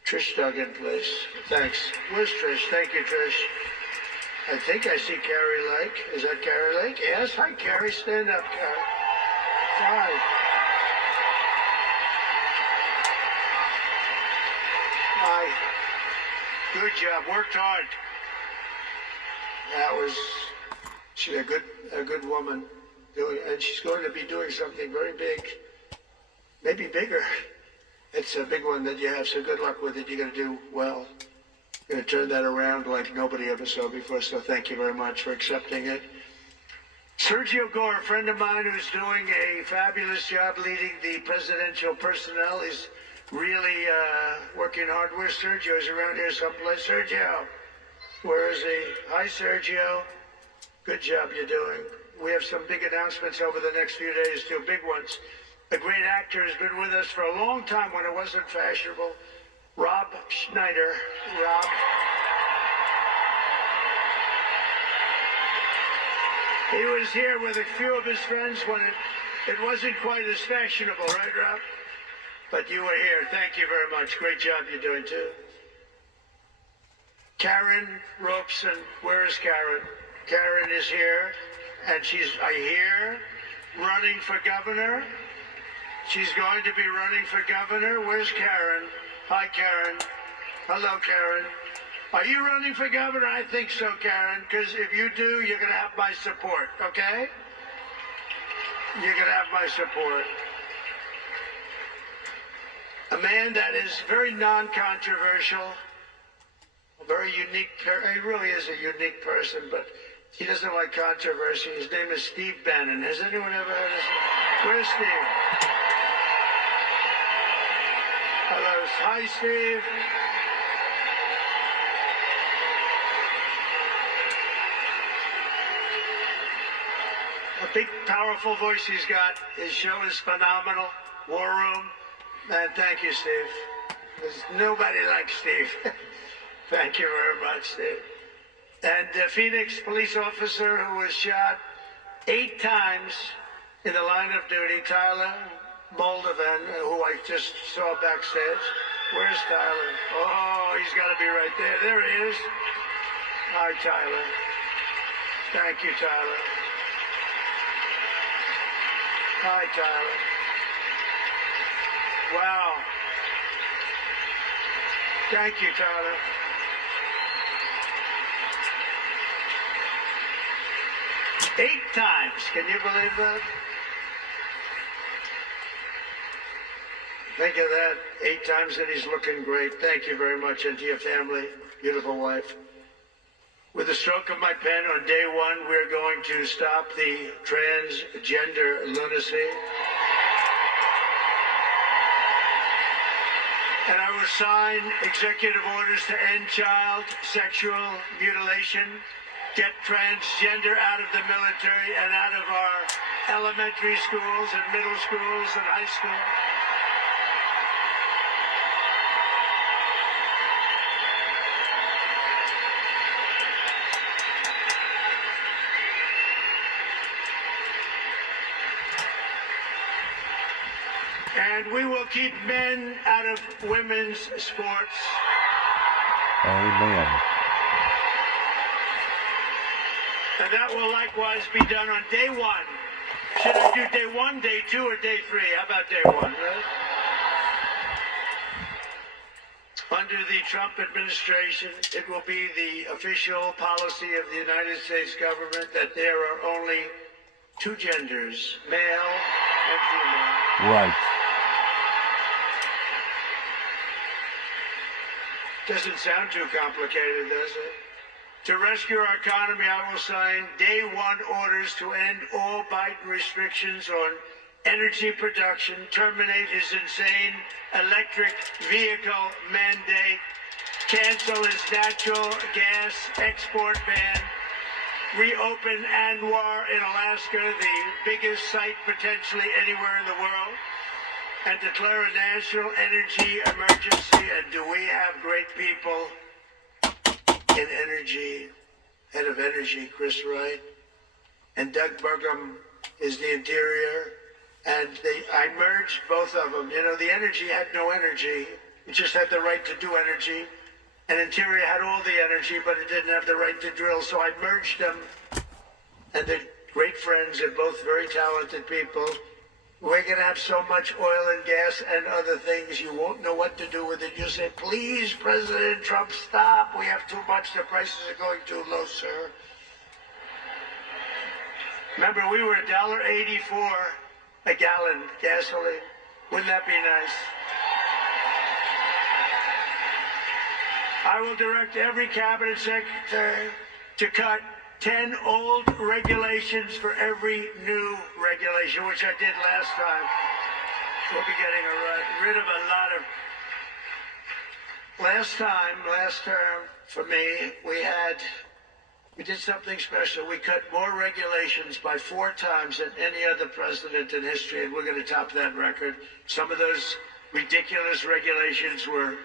Trish Duggan, please. Thanks. Where's Trish? Thank you, Trish. I think I see Carrie Lake. Is that Carrie Lake? Yes. Hi, Carrie. Stand up, Carrie. Hi. Hi. Good job. Worked hard. That was... She's a good woman, and she's going to be doing something very big, maybe bigger. It's a big one that you have, so good luck with it. You're going to do well. You're going to turn that around like nobody ever saw before, so thank you very much for accepting it. Sergio Gore, a friend of mine who's doing a fabulous job leading the presidential personnel. He's really working hard. Where's Sergio? He's around here someplace. Sergio, where is he? Hi, Sergio. Good job you're doing. We have some big announcements over the next few days, too, big ones. A great actor has been with us for a long time when it wasn't fashionable. Rob Schneider. Rob. He was here with a few of his friends when it wasn't quite as fashionable, right, Rob? But you were here. Thank you very much. Great job you're doing, too. Karen Robeson. Where is Karen? Karen is here, and she's, I hear, running for governor. She's going to be running for governor. Where's Karen? Hi, Karen. Hello, Karen. Are you running for governor? I think so, Karen, because if you do, you're going to have my support, okay? You're going to have my support. A man that is very non-controversial, a very unique, he really is a unique person, but he doesn't like controversy. His name is Steve Bannon. Has anyone ever heard of him? Where's Steve? Hello. Hi, Steve. A big, powerful voice he's got. His show is phenomenal. War Room. Man, thank you, Steve. There's nobody like Steve. Thank you very much, Steve. And a Phoenix police officer who was shot 8 times in the line of duty, Tyler Moldovan, who I just saw backstage. Where's Tyler? Oh, he's got to be right there. There he is. Hi, Tyler. Thank you, Tyler. Hi, Tyler. Wow. Thank you, Tyler. Eight times. Can you believe that? Think of that. 8 times and he's looking great. Thank you very much. And to your family, beautiful wife. With the stroke of my pen on day one, we're going to stop the transgender lunacy. And I will sign executive orders to end child sexual mutilation, get transgender out of the military and out of our elementary schools and middle schools and high school. And we will keep men out of women's sports. Amen. And that will likewise be done on day one. Should I do day 1, day 2, or day 3? How about day 1, right? Under the Trump administration, it will be the official policy of the United States government that there are only 2 genders, male and female. Right. Doesn't sound too complicated, does it? To rescue our economy, I will sign day 1 orders to end all Biden restrictions on energy production, terminate his insane electric vehicle mandate, cancel his natural gas export ban, reopen Anwar in Alaska, the biggest site potentially anywhere in the world, and declare a national energy emergency. And do we have great people in energy? Head of energy, Chris Wright, and Doug Burgum is the interior. And I merged both of them. You know, the energy had no energy. It just had the right to do energy. And interior had all the energy, but it didn't have the right to drill. So I merged them. And they're great friends. They're both very talented people. We're going to have so much oil and gas and other things, you won't know what to do with it. You say, please, President Trump, stop. We have too much. The prices are going too low, sir. Remember, we were $1.84 a gallon gasoline. Wouldn't that be nice? I will direct every cabinet secretary to cut 10 old regulations for every new regulation, which I did last time. We'll be getting rid of a lot of... Last term, for me, we did something special. We cut more regulations by 4 times than any other president in history, and we're going to top that record. Some of those ridiculous regulations were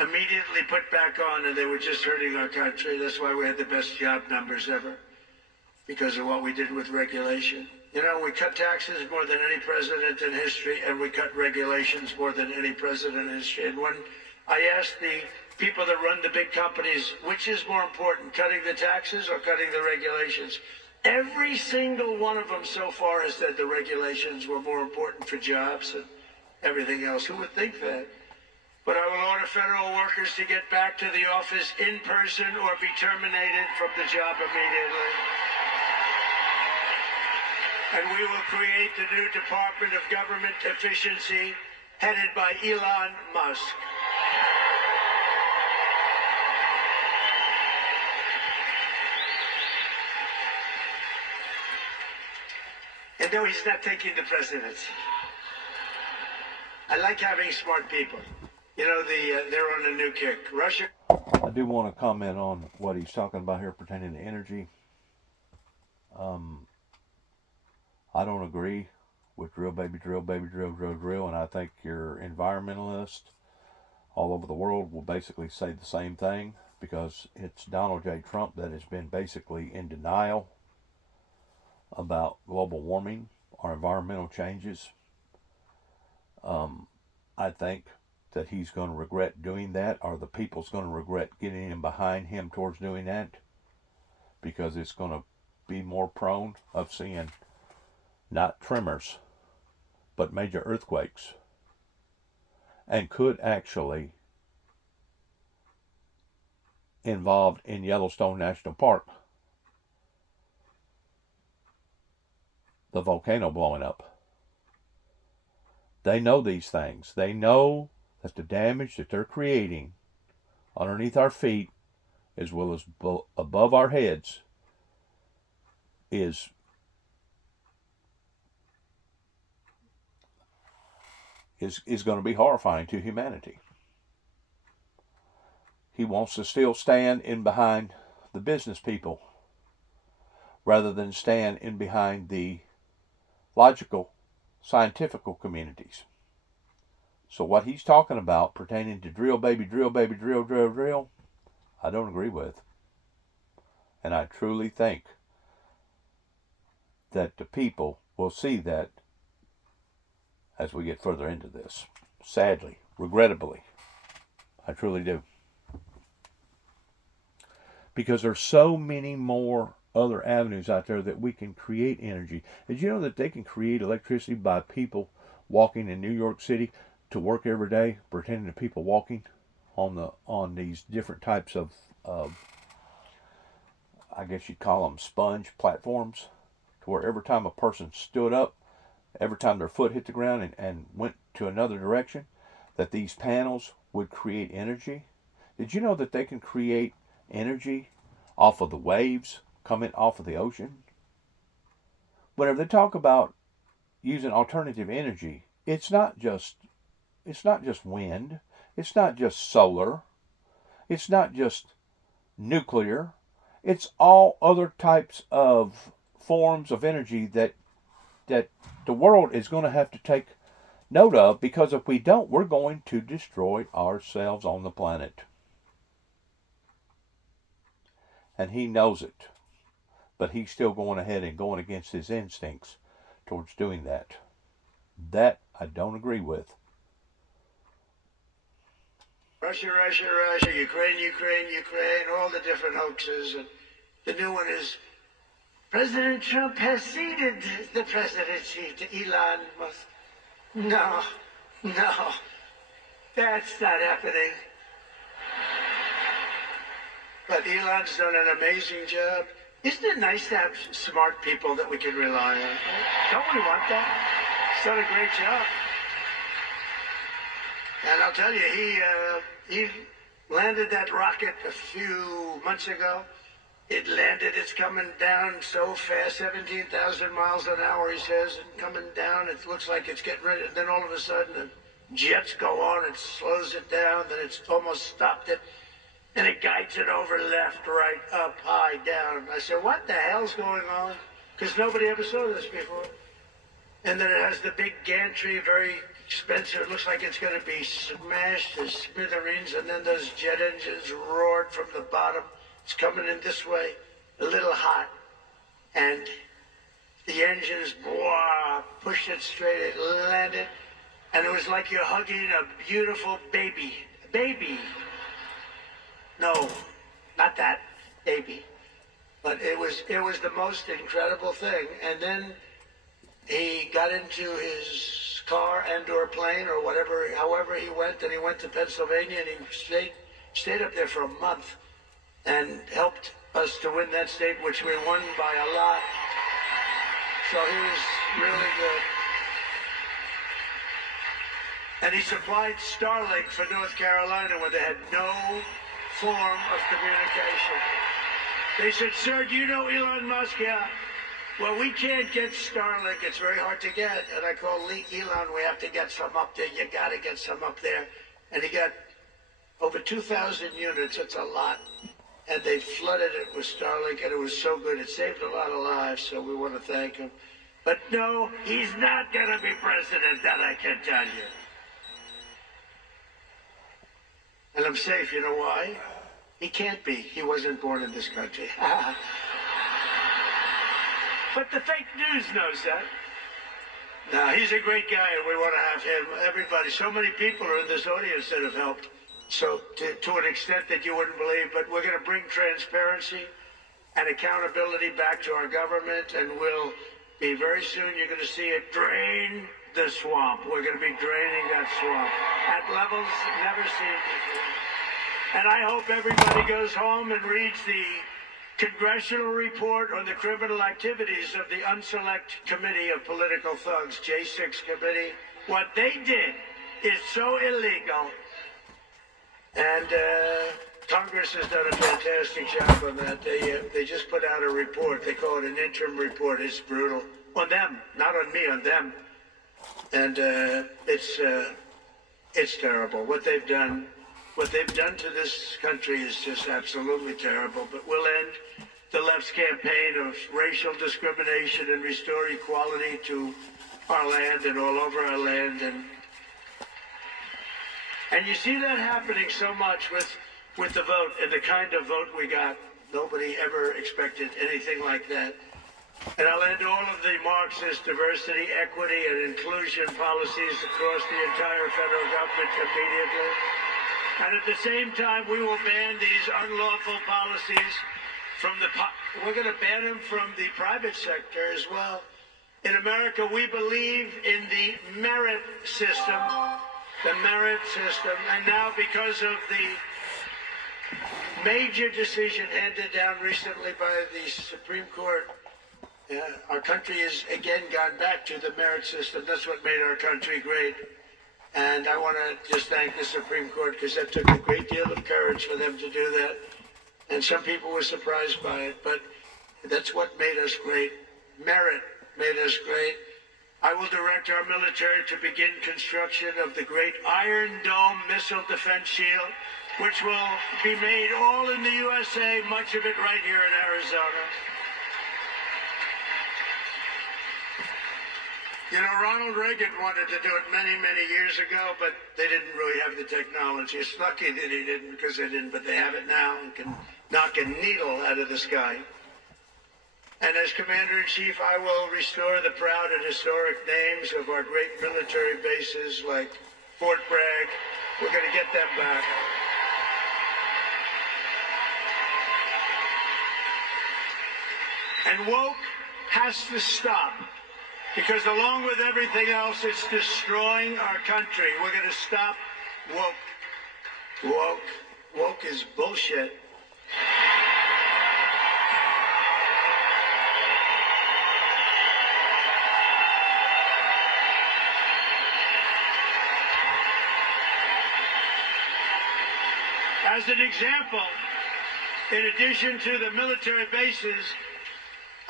immediately put back on, and they were just hurting our country. That's why we had the best job numbers ever, because of what we did with regulation. You know, we cut taxes more than any president in history, and we cut regulations more than any president in history. And when I asked the people that run the big companies, which is more important, cutting the taxes or cutting the regulations, every single one of them so far has said the regulations were more important for jobs and everything else. Who would think that? But I will order federal workers to get back to the office in person or be terminated from the job immediately. And we will create the new Department of Government Efficiency headed by Elon Musk. And no, he's not taking the presidency. I like having smart people. You know, they're on a new kick. Russia. I do want to comment on what he's talking about here pertaining to energy. I don't agree with drill, baby, drill, baby, drill, drill, drill, and I think your environmentalists all over the world will basically say the same thing, because it's Donald J. Trump that has been basically in denial about global warming or environmental changes. I think that he's going to regret doing that, or the people's going to regret getting in behind him towards doing that, because it's going to be more prone of seeing not tremors, but major earthquakes, and could actually involved in Yellowstone National Park, the volcano blowing up. They know these things. They know that the damage that they're creating underneath our feet, as well as above our heads, is going to be horrifying to humanity. He wants to still stand in behind the business people rather than stand in behind the logical, scientific communities. So what he's talking about pertaining to drill, baby, drill, baby, drill, drill, drill, I don't agree with. And I truly think that the people will see that as we get further into this. Sadly, regrettably, I truly do. Because there's so many more other avenues out there that we can create energy. Did you know that they can create electricity by people walking in New York City to work every day, pretending to people walking on these different types of I guess you'd call them sponge platforms, to where every time a person stood up, every time their foot hit the ground and went to another direction, that these panels would create energy. Did you know that they can create energy off of the waves coming off of the ocean? Whenever they talk about using alternative energy, it's not just wind, it's not just solar, it's not just nuclear, it's all other types of forms of energy that the world is going to have to take note of, because if we don't, we're going to destroy ourselves on the planet. And he knows it. But he's still going ahead and going against his instincts towards doing that. That I don't agree with. Russia, Russia, Russia, Ukraine, Ukraine, Ukraine, all the different hoaxes. And the new one is President Trump has ceded the presidency to Elon Musk. No, that's not happening. But Elon's done an amazing job. Isn't it nice to have smart people that we can rely on? Don't we want that? He's done a great job. And I'll tell you, he landed that rocket a few months ago. It landed, it's coming down so fast, 17,000 miles an hour, he says, and coming down, it looks like it's getting ready. And then all of a sudden, the jets go on, it slows it down, then it's almost stopped it. And it guides it over left, right, up, high, down. I said, what the hell's going on? Because nobody ever saw this before. And then it has the big gantry, very expensive. It looks like it's going to be smashed to smithereens. And then those jet engines roared from the bottom. It's coming in this way, a little hot. And the engines, pushed it straight. It landed. And it was like you're hugging a beautiful baby. A baby. No, not that baby. But it was the most incredible thing. And then he got into his car and or plane or whatever, however he went, and he went to Pennsylvania, and he stayed up there for a month and helped us to win that state, which we won by a lot. So he was really good. And he supplied Starlink for North Carolina, where they had no form of communication. They said, sir, do you know Elon Musk? Yeah. Well, we can't get Starlink. It's very hard to get. And I called Elon, we have to get some up there. You got to get some up there. And he got over 2,000 units. It's a lot. And they flooded it with Starlink, and it was so good. It saved a lot of lives, so we want to thank him. But no, he's not going to be president, that I can tell you. And I'm safe, you know why? He can't be. He wasn't born in this country. But the fake news knows that. No, he's a great guy, and we want to have him. Everybody, so many people are in this audience that have helped. So to an extent that you wouldn't believe, but we're going to bring transparency and accountability back to our government, and we'll be very soon, you're going to see it drain the swamp. We're going to be draining that swamp at levels never seen before. And I hope everybody goes home and reads the congressional report on the criminal activities of the Unselect Committee of Political Thugs, J6 Committee. What they did is so illegal, and Congress has done a fantastic job on that. They just put out a report. They call it an interim report. It's brutal on them, not on me, on them. And it's terrible what they've done. What they've done to this country is just absolutely terrible. But we'll end the left's campaign of racial discrimination and restore equality to our land and all over our land. And you see that happening so much with the vote and the kind of vote we got. Nobody ever expected anything like that. And I'll end all of the Marxist diversity, equity, and inclusion policies across the entire federal government immediately. And at the same time, we will ban these unlawful policies from we're going to ban them from the private sector as well. In America, we believe in the merit system, and now because of the major decision handed down recently by the Supreme Court, our country has again gone back to the merit system. That's what made our country great. And I want to just thank the Supreme Court because that took a great deal of courage for them to do that. And some people were surprised by it, but that's what made us great. Merit made us great. I will direct our military to begin construction of the great Iron Dome missile defense shield, which will be made all in the USA, much of it right here in Arizona. You know, Ronald Reagan wanted to do it many, many years ago, but they didn't really have the technology. It's lucky that he didn't, because they didn't, but they have it now and can knock a needle out of the sky. And as Commander-in-Chief, I will restore the proud and historic names of our great military bases like Fort Bragg. We're going to get them back. And woke has to stop. Because along with everything else, it's destroying our country. We're going to stop woke. Woke is bullshit. As an example, in addition to the military bases,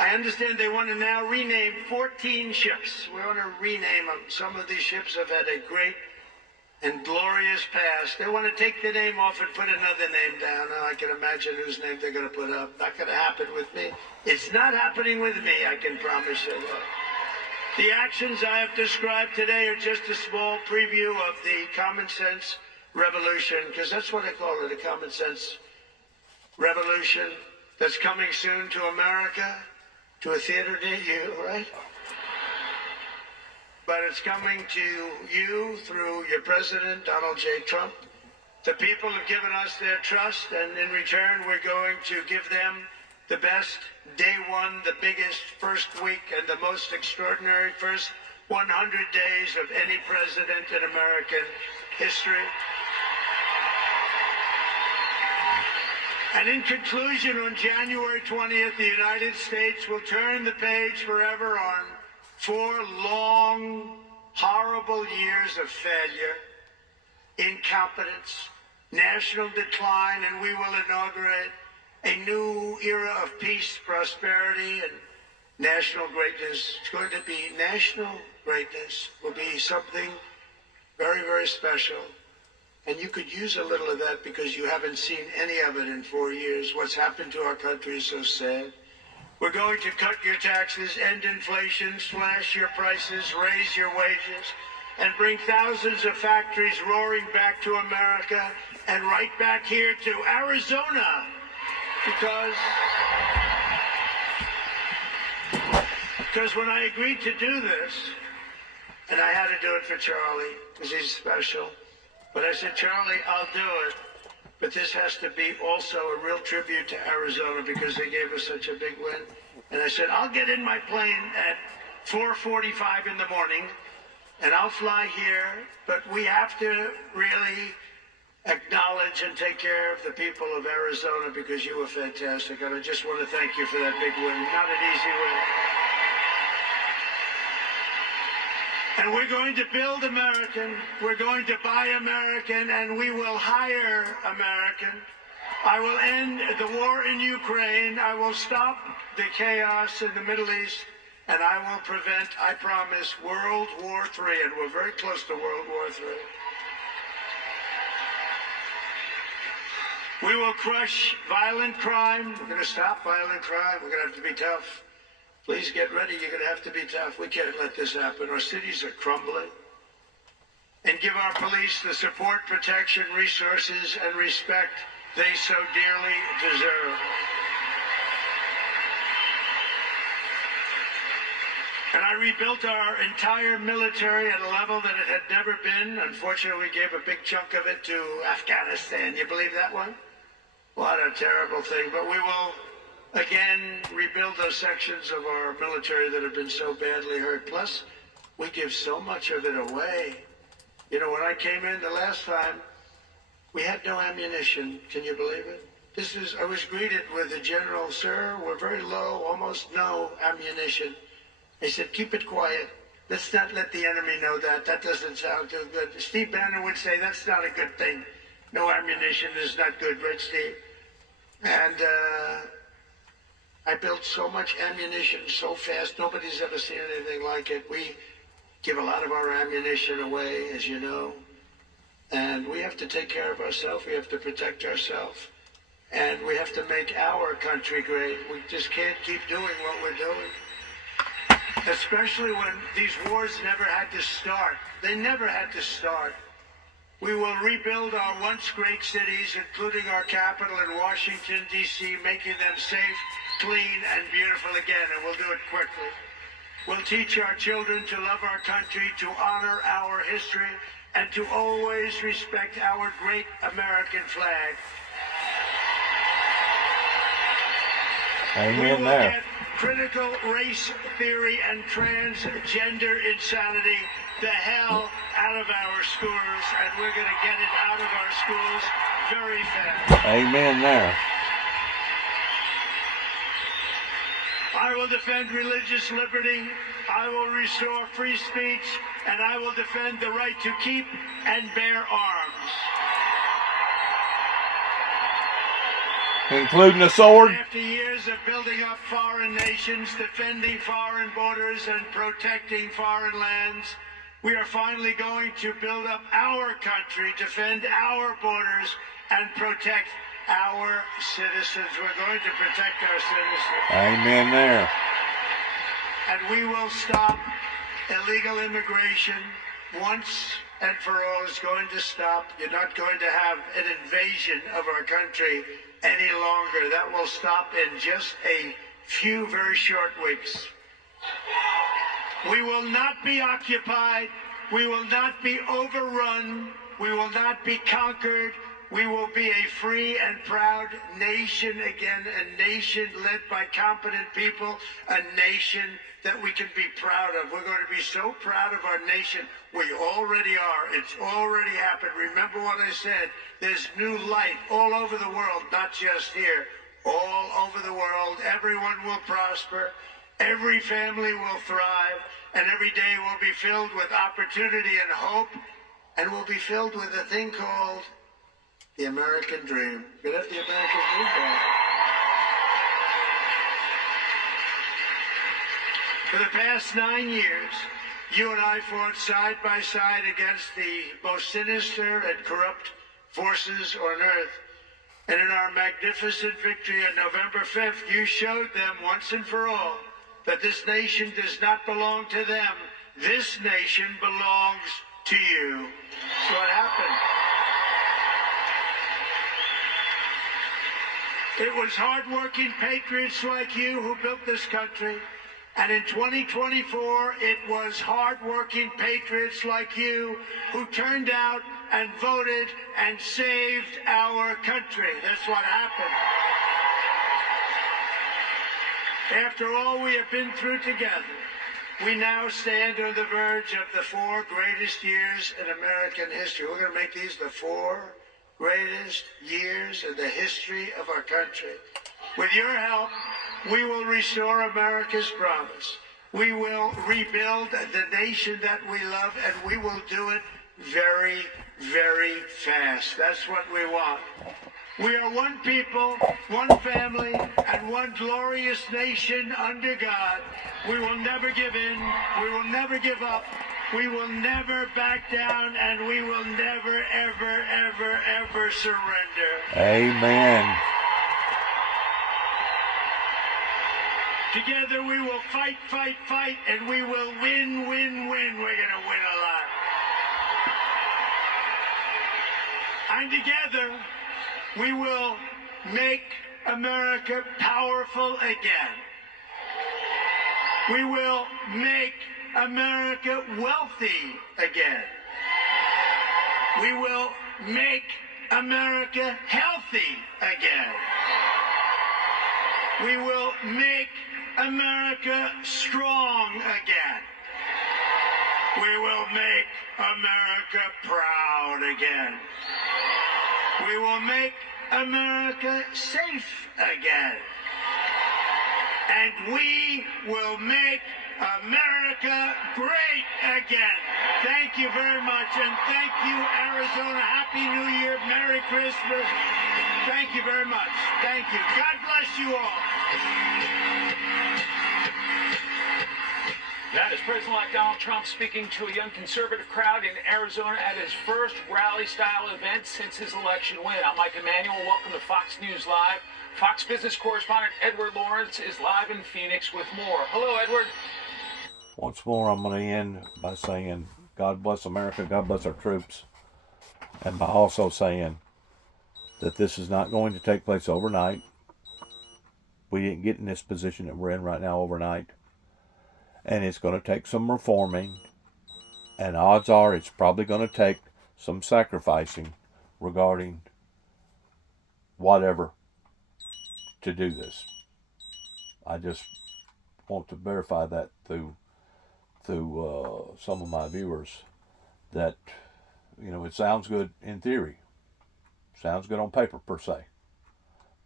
I understand they want to now rename 14 ships. We want to rename them. Some of these ships have had a great and glorious past. They want to take the name off and put another name down. And I can imagine whose name they're going to put up. Not going to happen with me. It's not happening with me, I can promise you that. The actions I have described today are just a small preview of the common sense revolution, because that's what I call it, a common sense revolution that's coming soon to America. To a theater near you, right? But it's coming to you through your president, Donald J. Trump. The people have given us their trust, and in return, we're going to give them the best day one, the biggest first week, and the most extraordinary first 100 days of any president in American history. And in conclusion, on January 20th, the United States will turn the page forever on 4 long, horrible years of failure, incompetence, national decline, and we will inaugurate a new era of peace, prosperity, and national greatness. It's going to be national greatness. Will be something very, very special. And you could use a little of that because you haven't seen any of it in 4 years. What's happened to our country is so sad. We're going to cut your taxes, end inflation, slash your prices, raise your wages, and bring thousands of factories roaring back to America and right back here to Arizona. Because when I agreed to do this, and I had to do it for Charlie, because he's special, but I said, Charlie, I'll do it, but this has to be also a real tribute to Arizona because they gave us such a big win. And I said, I'll get in my plane at 4:45 in the morning, and I'll fly here, but we have to really acknowledge and take care of the people of Arizona because you were fantastic. And I just want to thank you for that big win. Not an easy win. And we're going to build American, we're going to buy American, and we will hire American. I will end the war in Ukraine. I will stop the chaos in the Middle East, and I will prevent, I promise, World War III, and we're very close to World War III. We will crush violent crime. We're going to stop violent crime. We're going to have to be tough. Please get ready. You're going to have to be tough. We can't let this happen. Our cities are crumbling. And give our police the support, protection, resources, and respect they so dearly deserve. And I rebuilt our entire military at a level that it had never been. Unfortunately, we gave a big chunk of it to Afghanistan. You believe that one? What a terrible thing. But we will again rebuild those sections of our military that have been so badly hurt. Plus, we give so much of it away. You know, when I came in the last time, we had no ammunition. Can you believe it? I was greeted with a general, sir, we're very low, almost no ammunition. I said, keep it quiet. Let's not let the enemy know that. That doesn't sound too good. Steve Bannon would say that's not a good thing. No ammunition is not good, right, Steve? And I built so much ammunition so fast. Nobody's ever seen anything like it. We give a lot of our ammunition away, as you know. And we have to take care of ourselves. We have to protect ourselves. And we have to make our country great. We just can't keep doing what we're doing. Especially when these wars never had to start. They never had to start. We will rebuild our once great cities, including our capital in Washington, D.C., making them safe, clean, and beautiful again, and we'll do it quickly. We'll teach our children to love our country, to honor our history, and to always respect our great American flag. Amen there. Get critical race theory and transgender insanity the hell out of our schools, and we're going to get it out of our schools very fast. Amen there. I will defend religious liberty, I will restore free speech, and I will defend the right to keep and bear arms. Including a sword? After years of building up foreign nations, defending foreign borders, and protecting foreign lands, we are finally going to build up our country, defend our borders, and protect our citizens. We're going to protect our citizens. Amen there. And we will stop illegal immigration once and for all. It's going to stop. You're not going to have an invasion of our country any longer. That will stop in just a few very short weeks. We will not be occupied. We will not be overrun. We will not be conquered. We will be a free and proud nation again, a nation led by competent people, a nation that we can be proud of. We're going to be so proud of our nation. We already are. It's already happened. Remember what I said. There's new light all over the world, not just here. All over the world, everyone will prosper. Every family will thrive. And every day will be filled with opportunity and hope. And will be filled with a thing called the American dream. Get up the American dream back. For the past 9 years, you and I fought side by side against the most sinister and corrupt forces on earth. And in our magnificent victory on November 5th, you showed them once and for all that this nation does not belong to them. This nation belongs to you. That's what happened. It was hardworking patriots like you who built this country. And in 2024, it was hardworking patriots like you who turned out and voted and saved our country. That's what happened. After all we have been through together, we now stand on the verge of the 4 greatest years in American history. We're going to make these the 4 greatest years in the history of our country. With your help, we will restore America's promise. We will rebuild the nation that we love, and we will do it very, very fast. That's what we want. We are one people, one family, and one glorious nation under God. We will never give in. We will never give up. We will never back down, and we will never, ever, ever, ever surrender. Amen. Together we will fight, fight, fight, and we will win, win, win. We're going to win a lot. And together we will make America powerful again. We will make America wealthy again. We will make America healthy again. We will make America strong again. We will make America proud again. We will make America safe again. And we will make America great again. Thank you very much. And thank you, Arizona. Happy New Year. Merry Christmas. Thank you very much. Thank you. God bless you all. That is President-elect Donald Trump speaking to a young conservative crowd in Arizona at his first rally-style event since his election win. I'm Mike Emanuel. Welcome to Fox News Live. Fox business correspondent Edward Lawrence is live in Phoenix with more. Hello, Edward. Once more, I'm going to end by saying, God bless America, God bless our troops, and by also saying that this is not going to take place overnight. We didn't get in this position that we're in right now overnight. And it's going to take some reforming, and odds are it's probably going to take some sacrificing regarding whatever to do this. I just want to verify that through some of my viewers that, you know, it sounds good in theory, sounds good on paper per se,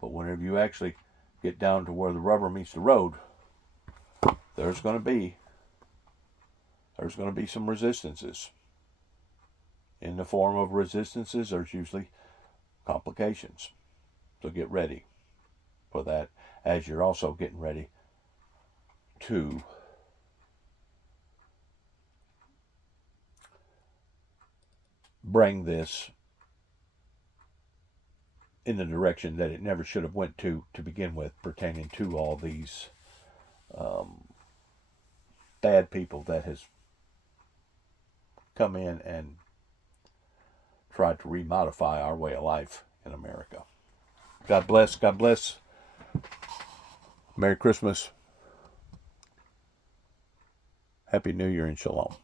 but whenever you actually get down to where the rubber meets the road, there's going to be some resistances. In the form of resistances, there's usually complications. So get ready for that, as you're also getting ready to bring this in the direction that it never should have went to begin with, pertaining to all these bad people that has come in and tried to remodify our way of life in America. God bless. God bless. Merry Christmas. Happy New Year and Shalom.